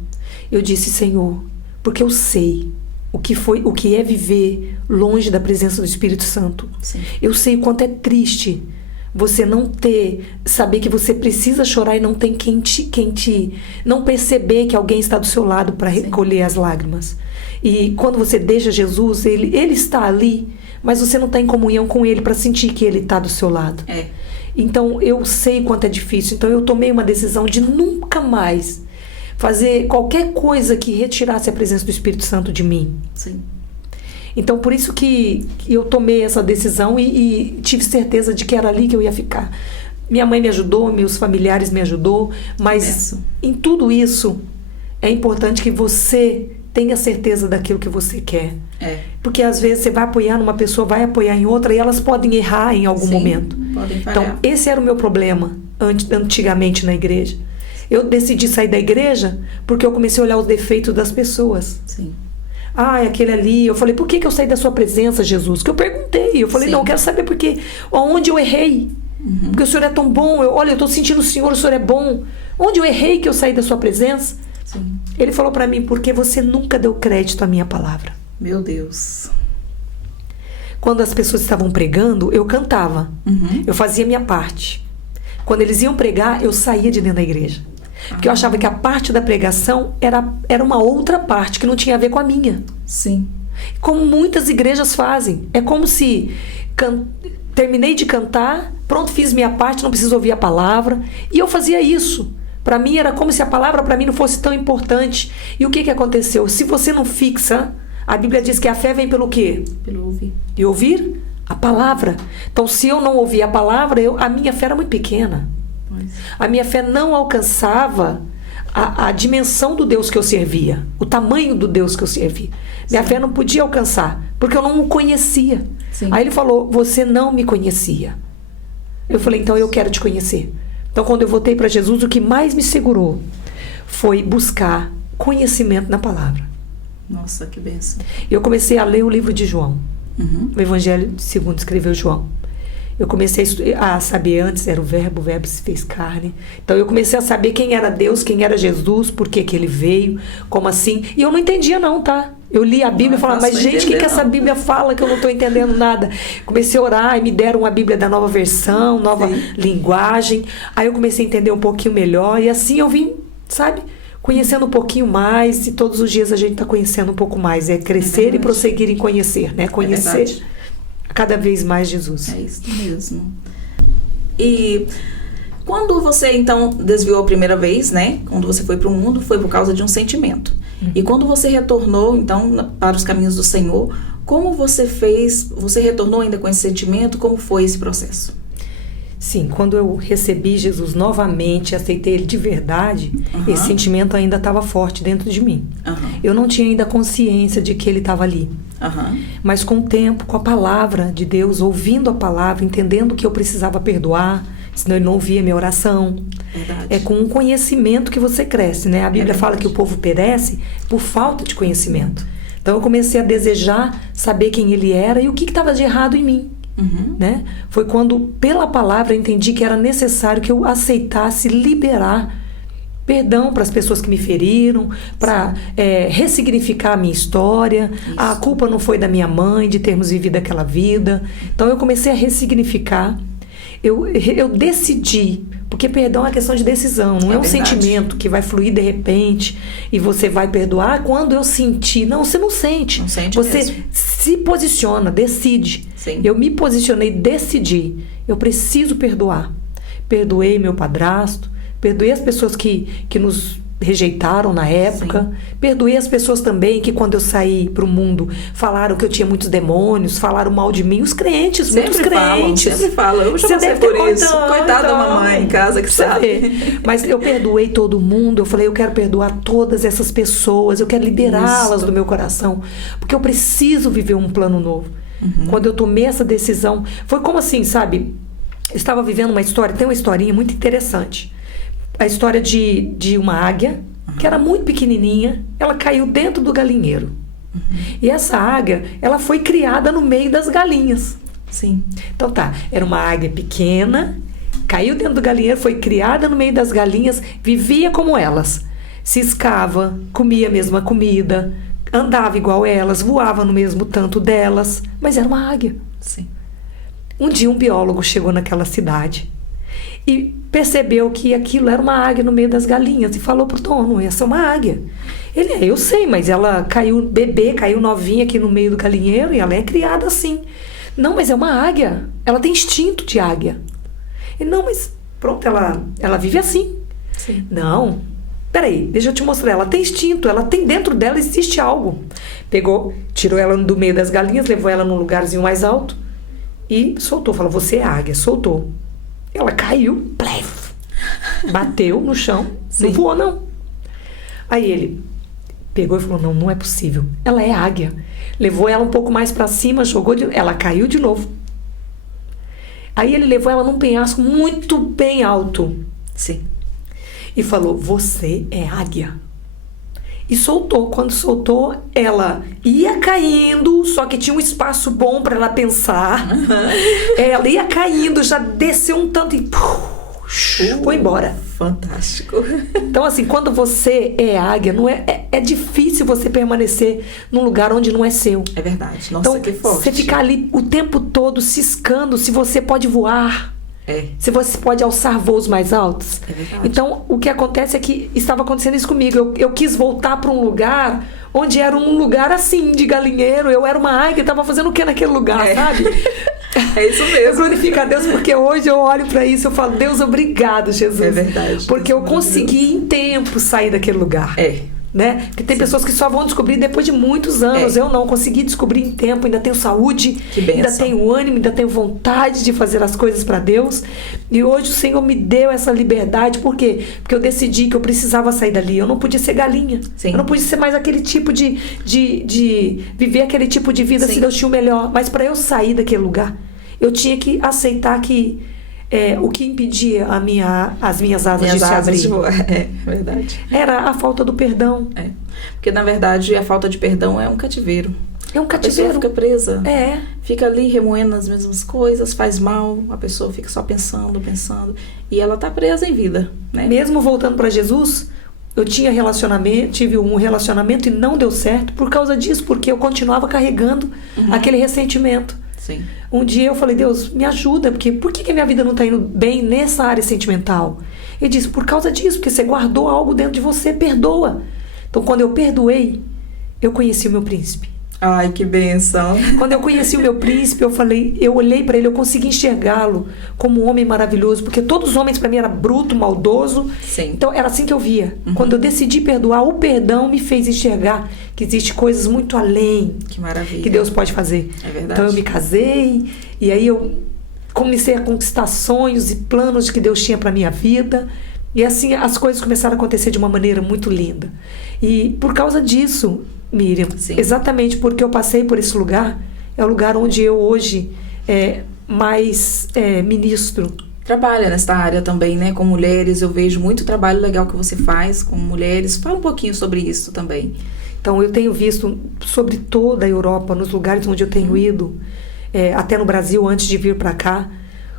Eu disse, Senhor, porque eu sei o que é viver longe da presença do Espírito Santo. Sim. Eu sei o quanto é triste você saber que você precisa chorar e não tem não perceber que alguém está do seu lado para recolher as lágrimas. E quando você deixa Jesus, ele está ali, mas você não está em comunhão com Ele para sentir que Ele está do seu lado. Então eu sei quanto é difícil. Então eu tomei uma decisão de nunca mais fazer qualquer coisa que retirasse a presença do Espírito Santo de mim. Sim. Então por isso que eu tomei essa decisão e tive certeza de que era ali que eu ia ficar. Minha mãe me ajudou, meus familiares me ajudou, mas em tudo isso é importante que você tenha certeza daquilo que você quer. Porque às vezes você vai apoiar numa pessoa, vai apoiar em outra e elas podem errar em algum momento. Podem falhar. Então esse era o meu problema antigamente na igreja. Eu decidi sair da igreja porque eu comecei a olhar os defeitos das pessoas. Sim. Aquele ali, eu falei, por que eu saí da sua presença, Jesus? Que eu perguntei, eu falei, não, eu quero saber onde eu errei. Porque o Senhor é tão bom, eu estou sentindo o Senhor é bom. Onde eu errei que eu saí da sua presença? Sim. Ele falou para mim, porque você nunca deu crédito à minha palavra. Meu Deus. Quando as pessoas estavam pregando, eu cantava. Eu fazia minha parte. Quando eles iam pregar, eu saía de dentro da igreja. Porque eu achava que a parte da pregação era uma outra parte que não tinha a ver com a minha. Sim. Como muitas igrejas fazem. É como se terminei de cantar, pronto, fiz minha parte, não preciso ouvir a palavra. E eu fazia isso. Para mim era como se a palavra para mim não fosse tão importante. E o que aconteceu? Se você não fixa, a Bíblia diz que a fé vem pelo quê? Pelo ouvir. E ouvir a palavra. Então se eu não ouvir a palavra, a minha fé era muito pequena. A minha fé não alcançava a dimensão do Deus que eu servia, o tamanho do Deus que eu servia. Minha fé não podia alcançar, porque eu não o conhecia. Sim. Aí ele falou, você não me conhecia. Eu falei, então eu quero te conhecer. Então quando eu voltei para Jesus, o que mais me segurou foi buscar conhecimento na palavra. Nossa, que bênção. Eu comecei a ler o livro de João, o Evangelho segundo escreveu João. Eu comecei a saber, antes era o Verbo se fez carne. Então eu comecei a saber quem era Deus, quem era Jesus, por que ele veio, como assim. E eu não entendia não, tá? Eu li a Bíblia e falava, mas gente, o que essa Bíblia fala que eu não estou entendendo nada? Comecei a orar e me deram uma Bíblia da nova versão, nova linguagem. Aí eu comecei a entender um pouquinho melhor e assim eu vim, sabe? Conhecendo um pouquinho mais, e todos os dias a gente está conhecendo um pouco mais. É crescer e prosseguir em conhecer, né? Conhecer cada vez mais Jesus. É isso mesmo. E quando você, então, desviou a primeira vez, né? Quando você foi para o mundo, foi por causa de um sentimento. E quando você retornou, então, para os caminhos do Senhor, como você fez? Você retornou ainda com esse sentimento? Como foi esse processo? Sim, quando eu recebi Jesus novamente, aceitei Ele de verdade, esse sentimento ainda estava forte dentro de mim. Eu não tinha ainda consciência de que Ele estava ali. Mas com o tempo, com a palavra de Deus, ouvindo a palavra, entendendo que eu precisava perdoar, senão ele não ouvia minha oração. Verdade. É com um conhecimento que você cresce, né? A Bíblia verdade. fala que o povo perece por falta de conhecimento. Então eu comecei a desejar saber quem ele era e o que estava de errado em mim. Né? Foi quando, pela palavra, eu entendi que era necessário que eu aceitasse liberar perdão para as pessoas que me feriram, para ressignificar a minha história. Isso. A culpa não foi da minha mãe de termos vivido aquela vida. Então eu comecei a ressignificar. Eu decidi, porque perdão é uma questão de decisão, não é um verdade. sentimento que vai fluir de repente e você vai perdoar quando eu sentir. Não, você não sente. Não sente você mesmo. se posiciona, decide. Sim. Eu me posicionei, decidi. Eu preciso perdoar. Perdoei meu padrasto, perdoei as pessoas que nos rejeitaram na época. Sim. Perdoei as pessoas também que, quando eu saí para o mundo, falaram que eu tinha muitos demônios, falaram mal de mim. Os crentes, muitos crentes. Sempre falam. Eu já Você passei deve ter por isso. contado, Coitada da mamãe em casa que Você sabe. vê. Mas eu perdoei todo mundo. Eu falei, eu quero perdoar todas essas pessoas. Eu quero liberá-las Isso. do meu coração. Porque eu preciso viver um plano novo. Quando eu tomei essa decisão, foi como assim, sabe? Eu estava vivendo uma história, tem uma historinha muito interessante. A história de uma águia, que era muito pequenininha, ela caiu dentro do galinheiro. E essa águia, ela foi criada no meio das galinhas. Sim. Então tá, era uma águia pequena, caiu dentro do galinheiro, foi criada no meio das galinhas, vivia como elas. Ciscava, comia a mesma comida, andava igual elas, voava no mesmo tanto delas, mas era uma águia. Sim. Um dia um biólogo chegou naquela cidade e percebeu que aquilo era uma águia no meio das galinhas e falou pro dono, essa é uma águia. Ele, eu sei, mas ela caiu bebê, caiu novinha aqui no meio do galinheiro e ela é criada assim. Não, mas é uma águia, ela tem instinto de águia. E não, mas pronto, ela vive assim. Sim. Não, peraí, deixa eu te mostrar, ela tem instinto, ela tem dentro dela, existe algo. Pegou, tirou ela do meio das galinhas, levou ela num lugarzinho mais alto e soltou, falou, você é águia, soltou. Ela caiu, plef, bateu no chão, não voou não. Aí ele pegou e falou, não é possível, ela é águia. Levou ela um pouco mais pra cima, jogou, ela caiu de novo. Aí ele levou ela num penhasco muito bem alto. Sim. E falou, você é águia. E soltou. Quando soltou, ela ia caindo, só que tinha um espaço bom para ela pensar. Ela ia caindo, já desceu um tanto e foi embora. Fantástico. Então, assim, quando você é águia, não é difícil você permanecer num lugar onde não é seu. É verdade. Nossa, Então, que forte. você ficar ali o tempo todo ciscando se você pode voar. Se você pode alçar voos mais altos. É verdade. Então, o que acontece é que estava acontecendo isso comigo. Eu quis voltar para um lugar onde era um lugar assim, de galinheiro. Eu era uma águia, estava fazendo o que naquele lugar, sabe? É isso mesmo. Eu glorifico a Deus porque hoje eu olho para isso e eu falo, Deus, obrigado, Jesus. É verdade. Porque eu consegui em tempo sair daquele lugar. Né? Porque tem pessoas que só vão descobrir depois de muitos anos. Eu não consegui descobrir em tempo, ainda tenho saúde, ainda tenho ânimo, ainda tenho vontade de fazer as coisas para Deus. E hoje o Senhor me deu essa liberdade. Por quê? Porque eu decidi que eu precisava sair dali. Eu não podia ser galinha. Sim. Eu não podia ser mais aquele tipo de viver aquele tipo de vida. Se Deus tinha o melhor. Mas para eu sair daquele lugar, eu tinha que aceitar que o que impedia as minhas asas de se abrir. É verdade. Era a falta do perdão. Porque, na verdade, a falta de perdão é um cativeiro. É um A pessoa cativeiro. fica presa. É. Fica ali remoendo as mesmas coisas, faz mal, a pessoa fica só pensando. E ela tá presa em vida, né? Mesmo voltando para Jesus, eu tive um relacionamento e não deu certo por causa disso, porque eu continuava carregando aquele ressentimento. Sim. Um dia eu falei, Deus, me ajuda, porque por que a minha vida não está indo bem nessa área sentimental? Ele disse, por causa disso, porque você guardou algo dentro de você, perdoa. Então, quando eu perdoei, eu conheci o meu príncipe. Ai, que bênção. Quando eu conheci o meu príncipe, eu olhei para ele, eu consegui enxergá-lo como um homem maravilhoso, porque todos os homens para mim eram bruto, maldoso. Sim. Então era assim que eu via. Quando eu decidi perdoar, o perdão me fez enxergar que existe coisas muito além. Que maravilha. Que Deus pode fazer. É verdade. Então eu me casei e aí eu comecei a conquistar sonhos e planos que Deus tinha para minha vida. E assim as coisas começaram a acontecer de uma maneira muito linda. E por causa disso, Miriam, exatamente porque eu passei por esse lugar, é o lugar onde eu hoje mais ministro trabalha nesta área também, né? Com mulheres, eu vejo muito trabalho legal que você faz com mulheres. Fala um pouquinho sobre isso também. Então, eu tenho visto sobre toda a Europa, nos lugares onde eu tenho ido, até no Brasil, antes de vir para cá,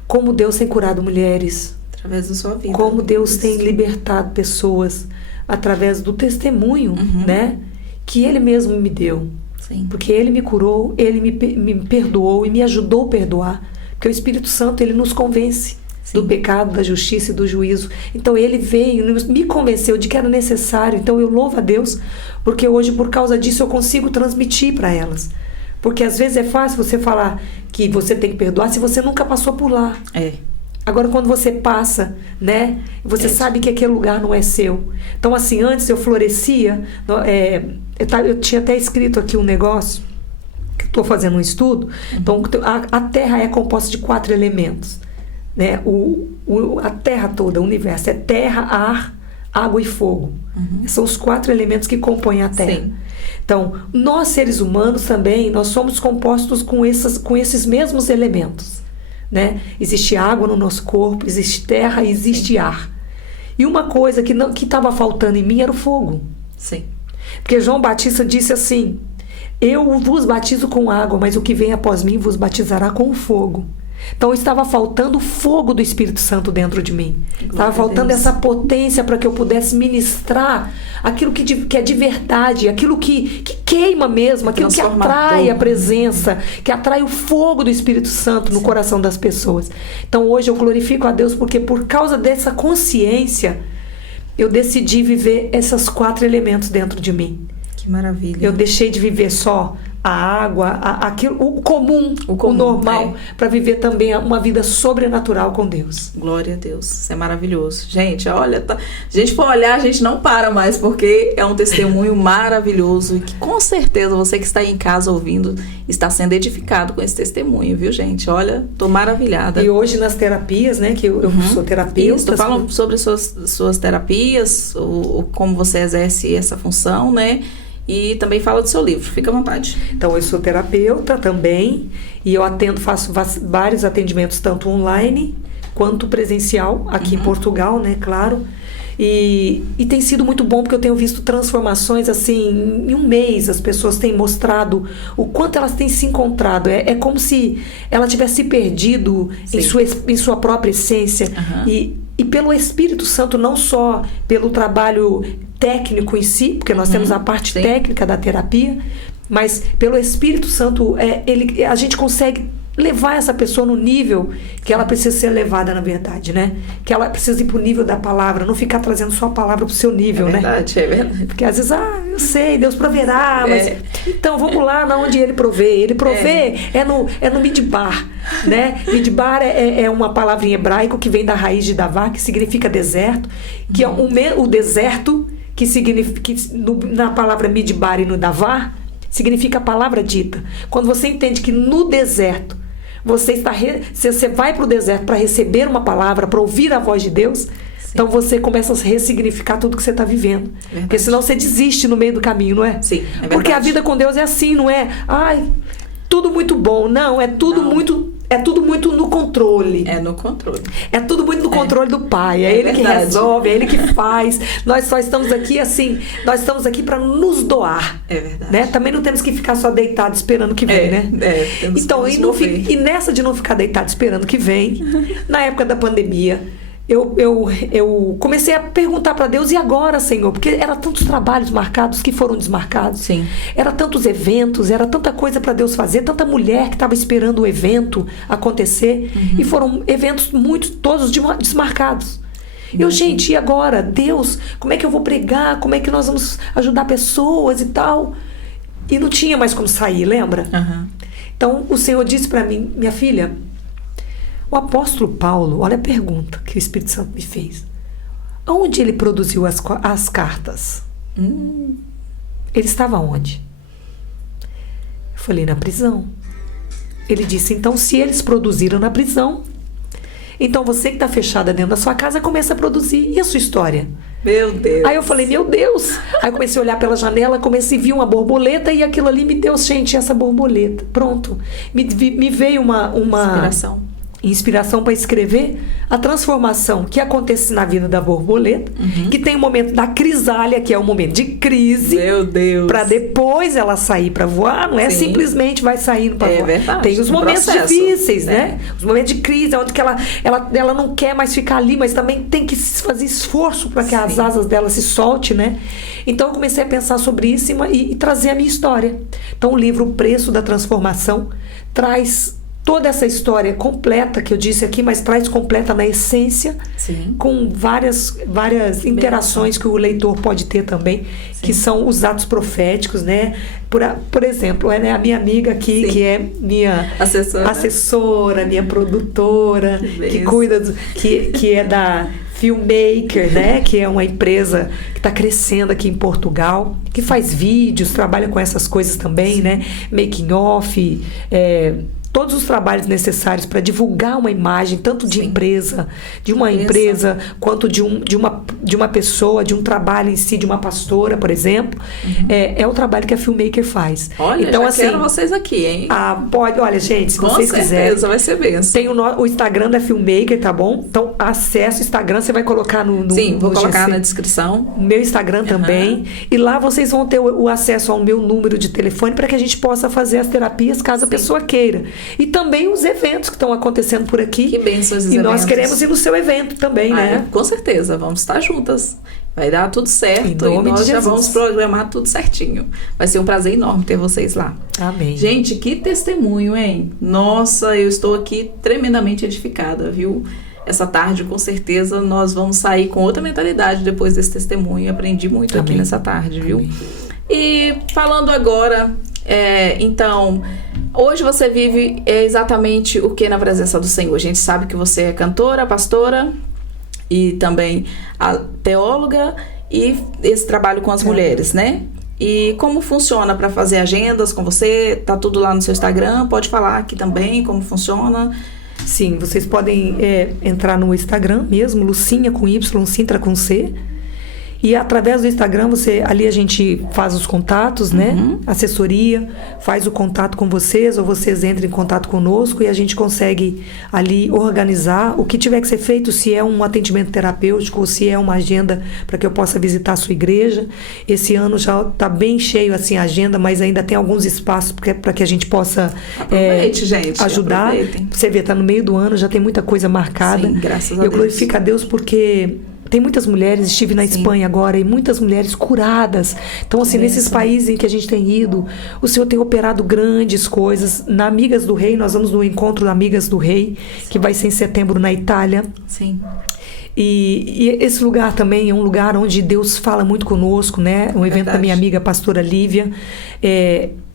como Deus tem curado mulheres. Através da sua vida. Como Deus tem libertado pessoas através do testemunho, né? Que Ele mesmo me deu. Sim. Porque Ele me curou, Ele me perdoou e me ajudou a perdoar. Porque o Espírito Santo, Ele nos convence do pecado, da justiça e do juízo. Então Ele veio, me convenceu de que era necessário. Então eu louvo a Deus, porque hoje, por causa disso, eu consigo transmitir para elas. Porque às vezes é fácil você falar que você tem que perdoar se você nunca passou por lá. Agora, quando você passa, né? Você sabe que aquele lugar não é seu. Então, assim, antes eu florescia. Eu tinha até escrito aqui um negócio, que eu estou fazendo um estudo. Então, a Terra é composta de 4 elementos. Né? A Terra toda, o universo, é terra, ar, água e fogo. São os 4 elementos que compõem a Terra. Sim. Então, nós seres humanos também, nós somos compostos com esses mesmos elementos. Né? Existe água no nosso corpo, existe terra e existe ar. E uma coisa que estava faltando em mim era o fogo. Sim. Porque João Batista disse assim: eu vos batizo com água, mas o que vem após mim vos batizará com fogo. Então estava faltando o fogo do Espírito Santo dentro de mim. Estava faltando essa potência para que eu pudesse ministrar aquilo que é de verdade, aquilo que queima mesmo, aquilo que atrai a presença, que atrai o fogo do Espírito Santo no coração das pessoas. Então hoje eu glorifico a Deus porque por causa dessa consciência eu decidi viver esses 4 elementos dentro de mim. Que maravilha. Eu deixei de viver só a água, o comum, o normal, para viver também uma vida sobrenatural com Deus. Glória a Deus, isso é maravilhoso. Gente, olha, a gente for olhar, a gente não para mais, porque é um testemunho maravilhoso e que com certeza você que está aí em casa ouvindo está sendo edificado com esse testemunho, viu, gente? Olha, tô maravilhada. E hoje nas terapias, né, que eu sou terapeuta. Isso, falam sobre suas terapias, como você exerce essa função, né? E também fala do seu livro, fica à vontade. Então, eu sou terapeuta também e eu faço vários atendimentos, tanto online quanto presencial, aqui em Portugal, né, claro. E tem sido muito bom porque eu tenho visto transformações, assim, em um mês as pessoas têm mostrado o quanto elas têm se encontrado. É como se ela tivesse se perdido em sua própria essência. E pelo Espírito Santo, não só pelo trabalho técnico em si, porque nós temos a parte técnica da terapia, mas pelo Espírito Santo, a gente consegue levar essa pessoa no nível que ela precisa ser levada, na verdade, né? Que ela precisa ir pro nível da palavra, não ficar trazendo só a palavra pro seu nível, né? É verdade. Porque às vezes, eu sei, Deus proverá, mas então vamos lá na onde Ele provê. Ele provê é no midbar, né? Midbar é uma palavra em hebraico que vem da raiz de davar, que significa deserto, que é o deserto que significa, na palavra midbar e no davar, significa a palavra dita. Quando você entende que no deserto você vai para o deserto para receber uma palavra, para ouvir a voz de Deus, então você começa a ressignificar tudo que você está vivendo. Verdade. Porque senão você desiste no meio do caminho, não é? Sim, é verdade. Porque a vida com Deus é assim, não é? Tudo muito bom. Não, é tudo muito no controle. É no controle. É tudo muito no controle do Pai. É Ele que resolve, é Ele que faz. Nós só estamos aqui assim, nós estamos aqui para nos doar. É verdade. Né? Também não temos que ficar só deitado esperando que vem, né? Temos então, que e nessa de não ficar deitado esperando que vem, na época da pandemia, eu comecei a perguntar para Deus: e agora, Senhor? Porque eram tantos trabalhos marcados que foram desmarcados. Sim. Era tantos eventos, era tanta coisa para Deus fazer, tanta mulher que estava esperando o evento acontecer. E foram eventos todos desmarcados. Gente, e agora? Deus, como é que eu vou pregar? Como é que nós vamos ajudar pessoas e tal? E não tinha mais como sair, lembra? Então, o Senhor disse para mim: minha filha, o apóstolo Paulo, olha a pergunta que o Espírito Santo me fez. Onde ele produziu as cartas? Ele estava onde? Eu falei: na prisão. Ele disse: então, se eles produziram na prisão, então você que está fechada dentro da sua casa começa a produzir. E a sua história? Meu Deus. Aí eu falei: meu Deus. Aí eu comecei a olhar pela janela, comecei a ver uma borboleta e aquilo ali me deu, gente, essa borboleta. Pronto. Me veio uma inspiração. inspiração para escrever a transformação que acontece na vida da borboleta, que tem o momento da crisália, que é o momento de crise. Meu Deus. Para depois ela sair para voar, não é Sim. simplesmente vai saindo para voar. Verdade. Tem os Um momentos processo, difíceis, né? né? Os momentos de crise, onde que ela não quer mais ficar ali, mas também tem que fazer esforço para que as Sim. asas dela se solte, né? Então eu comecei a pensar sobre isso e trazer a minha história. Então o livro O Preço da Transformação traz toda essa história completa que eu disse aqui, mas traz completa na essência, Sim. com várias interações que o leitor pode ter também, que são os atos proféticos, né? Por exemplo, né, a minha amiga aqui, Sim. que é minha assessora, minha produtora, que cuida, que é da Filmmaker, né? Que é uma empresa que está crescendo aqui em Portugal, que faz vídeos, trabalha com essas coisas também, né? Making off, todos os trabalhos necessários para divulgar uma imagem, tanto de empresa, de uma empresa, quanto de uma pessoa, de um trabalho em si, de uma pastora, por exemplo. É o trabalho que a Filmmaker faz. Olha, então, já assim, quero vocês aqui, hein? Pode, olha, gente, se Com vocês quiserem. vai ser benção. Tem o Instagram da Filmmaker, tá bom? Então, acesse o Instagram, você vai colocar no Sim, vou colocar GC. na descrição. O meu Instagram também. E lá vocês vão ter o acesso ao meu número de telefone para que a gente possa fazer as terapias caso a pessoa queira. E também os eventos que estão acontecendo por aqui. Que bênção esses E eventos. nós queremos ir no seu evento também, né? Com certeza, vamos estar juntas. Vai dar tudo certo Em e nome nós de já Jesus. vamos programar tudo certinho. Vai ser um prazer enorme ter vocês lá. Amém. Gente, que testemunho, hein? Nossa, eu estou aqui tremendamente edificada, viu? Essa tarde, com certeza, nós vamos sair com outra mentalidade depois desse testemunho. Aprendi muito aqui nessa tarde, viu? Amém. E falando agora, então, hoje você vive exatamente o que na presença do Senhor? A gente sabe que você é cantora, pastora e também a teóloga e esse trabalho com as mulheres, né? E como funciona para fazer agendas com você? Tá tudo lá no seu Instagram? Pode falar aqui também como funciona? Sim, vocês podem entrar no Instagram mesmo, Lucinha com Y, Sintra com C. E através do Instagram, ali a gente faz os contatos, né? Assessoria, faz o contato com vocês, ou vocês entram em contato conosco e a gente consegue ali organizar o que tiver que ser feito, se é um atendimento terapêutico ou se é uma agenda para que eu possa visitar a sua igreja. Esse ano já está bem cheio assim a agenda, mas ainda tem alguns espaços para que a gente possa Aproveite, gente, ajudar. aproveitem. Você vê, está no meio do ano, já tem muita coisa marcada. Sim, graças a Eu Deus. glorifico a Deus porque tem muitas mulheres, estive na Espanha agora, e muitas mulheres curadas. Então, assim, nesses países em que a gente tem ido, o Senhor tem operado grandes coisas. Na Amigas do Rei, nós vamos no encontro da Amigas do Rei, que vai ser em setembro na Itália. Sim. E esse lugar também é um lugar onde Deus fala muito conosco, né? Um evento da minha amiga, pastora Lívia.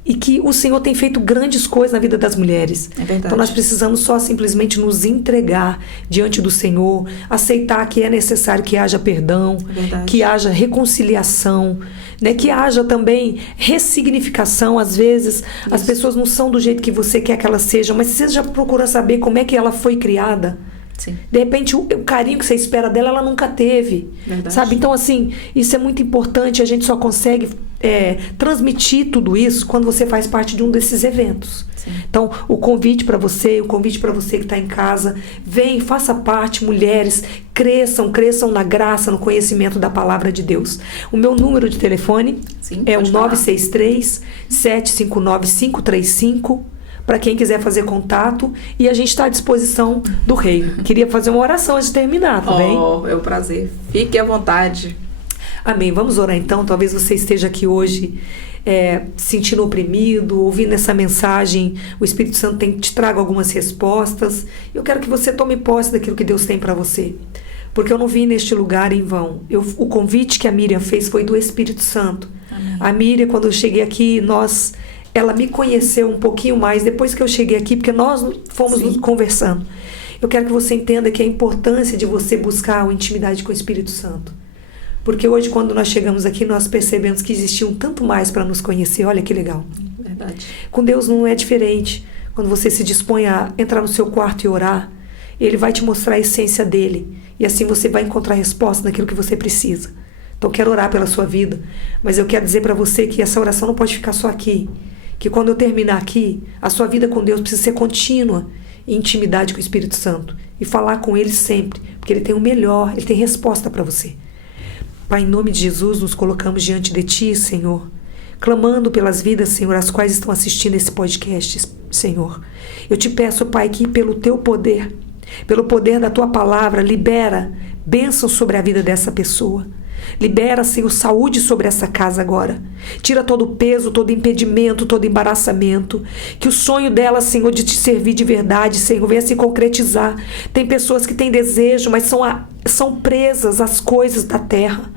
E que o Senhor tem feito grandes coisas na vida das mulheres. É verdade. Então nós precisamos só simplesmente nos entregar diante do Senhor, aceitar que é necessário que haja perdão, que haja reconciliação, né? Que haja também ressignificação. Às vezes as pessoas não são do jeito que você quer que elas sejam, mas você já procura saber como é que ela foi criada. Sim. De repente, o carinho que você espera dela, ela nunca teve. Verdade. Sabe? Então, assim, isso é muito importante. A gente só consegue transmitir tudo isso quando você faz parte de um desses eventos. Sim. Então, o convite para você que está em casa, vem, faça parte, mulheres, cresçam na graça, no conhecimento da palavra de Deus. O meu número de telefone é o 963-759-535. Para quem quiser fazer contato, e a gente está à disposição do Rei. Queria fazer uma oração antes de terminar, tá bem? É um prazer. Fique à vontade. Amém. Vamos orar então. Talvez você esteja aqui hoje se sentindo oprimido, ouvindo essa mensagem. O Espírito Santo te traga algumas respostas. Eu quero que você tome posse daquilo que Deus tem para você. Porque eu não vim neste lugar em vão. O convite que a Miriam fez foi do Espírito Santo. Amém. A Miriam, quando eu cheguei aqui, ela me conheceu um pouquinho mais depois que eu cheguei aqui, porque nós fomos nos conversando. Eu quero que você entenda que a importância de você buscar a intimidade com o Espírito Santo. Porque hoje, quando nós chegamos aqui, nós percebemos que existia um tanto mais para nos conhecer. Olha que legal. Verdade. Com Deus não é diferente. Quando você se dispõe a entrar no seu quarto e orar, Ele vai te mostrar a essência dele. E assim você vai encontrar resposta naquilo que você precisa. Então, eu quero orar pela sua vida. Mas eu quero dizer para você que essa oração não pode ficar só aqui. Que quando eu terminar aqui, a sua vida com Deus precisa ser contínua. em intimidade com o Espírito Santo e falar com Ele sempre, porque Ele tem o melhor, Ele tem resposta para você. Pai, em nome de Jesus, nos colocamos diante de Ti, Senhor, clamando pelas vidas, Senhor, as quais estão assistindo esse podcast, Senhor. Eu te peço, Pai, que pelo Teu poder, pelo poder da Tua palavra, libera bênção sobre a vida dessa pessoa. Libera, Senhor, saúde sobre essa casa agora. Tira todo o peso, todo impedimento, todo embaraçamento. Que o sonho dela, Senhor, de te servir de verdade, Senhor, venha se concretizar. Tem pessoas que têm desejo, mas são presas às coisas da terra.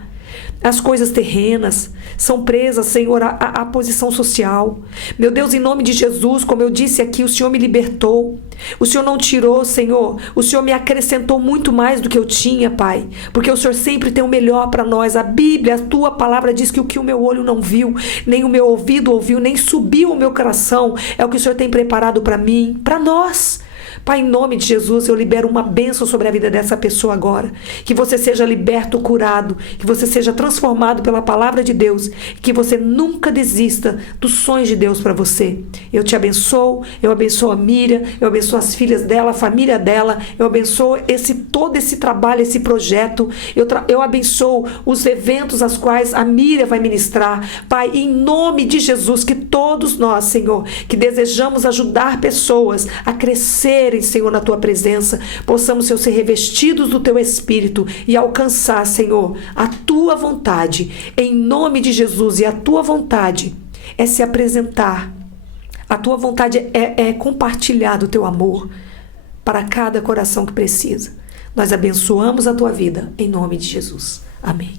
As coisas terrenas, são presas, Senhor, à posição social. Meu Deus, em nome de Jesus, como eu disse aqui, o Senhor me libertou. O Senhor não tirou, Senhor. O Senhor me acrescentou muito mais do que eu tinha, Pai. Porque o Senhor sempre tem o melhor para nós. A Bíblia, a Tua palavra diz que o que o meu olho não viu, nem o meu ouvido ouviu, nem subiu o meu coração, é o que o Senhor tem preparado para mim, para nós. Pai, em nome de Jesus, eu libero uma bênção sobre a vida dessa pessoa agora. Que você seja liberto, curado, que você seja transformado pela palavra de Deus, que você nunca desista dos sonhos de Deus para você. Eu te abençoo, eu abençoo a Miriam, eu abençoo as filhas dela, a família dela, eu abençoo todo esse trabalho, esse projeto, eu abençoo os eventos aos quais a Miriam vai ministrar. Pai, em nome de Jesus, que todos nós, Senhor, que desejamos ajudar pessoas a crescerem, Senhor, na Tua presença, possamos, Senhor, ser revestidos do Teu Espírito e alcançar, Senhor, a Tua vontade, em nome de Jesus. E a Tua vontade é se apresentar, a Tua vontade é compartilhar do Teu amor para cada coração que precisa. Nós abençoamos a Tua vida, em nome de Jesus. Amém.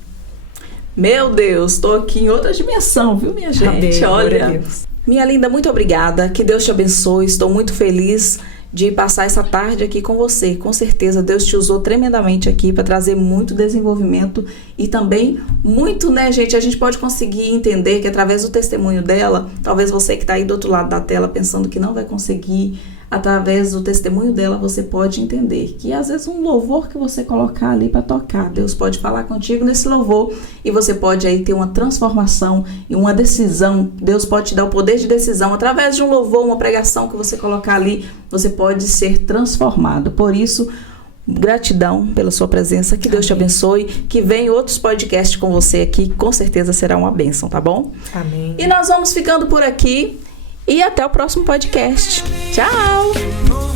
Meu Deus, estou aqui em outra dimensão, viu, minha gente? Amém. Olha, minha linda, muito obrigada, que Deus te abençoe, estou muito feliz de passar essa tarde aqui com você. Com certeza Deus te usou tremendamente aqui para trazer muito desenvolvimento e também muito, né, gente, a gente pode conseguir entender que através do testemunho dela, talvez você que está aí do outro lado da tela pensando que não vai conseguir, através do testemunho dela você pode entender que às vezes um louvor que você colocar ali para tocar, Deus pode falar contigo nesse louvor e você pode aí ter uma transformação e uma decisão. Deus pode te dar o poder de decisão através de um louvor, uma pregação que você colocar ali, você pode ser transformado. Por isso, gratidão pela sua presença, que Deus te abençoe, que venham outros podcasts com você aqui, com certeza será uma bênção, tá bom? Amém. E nós vamos ficando por aqui e até o próximo podcast. Tchau!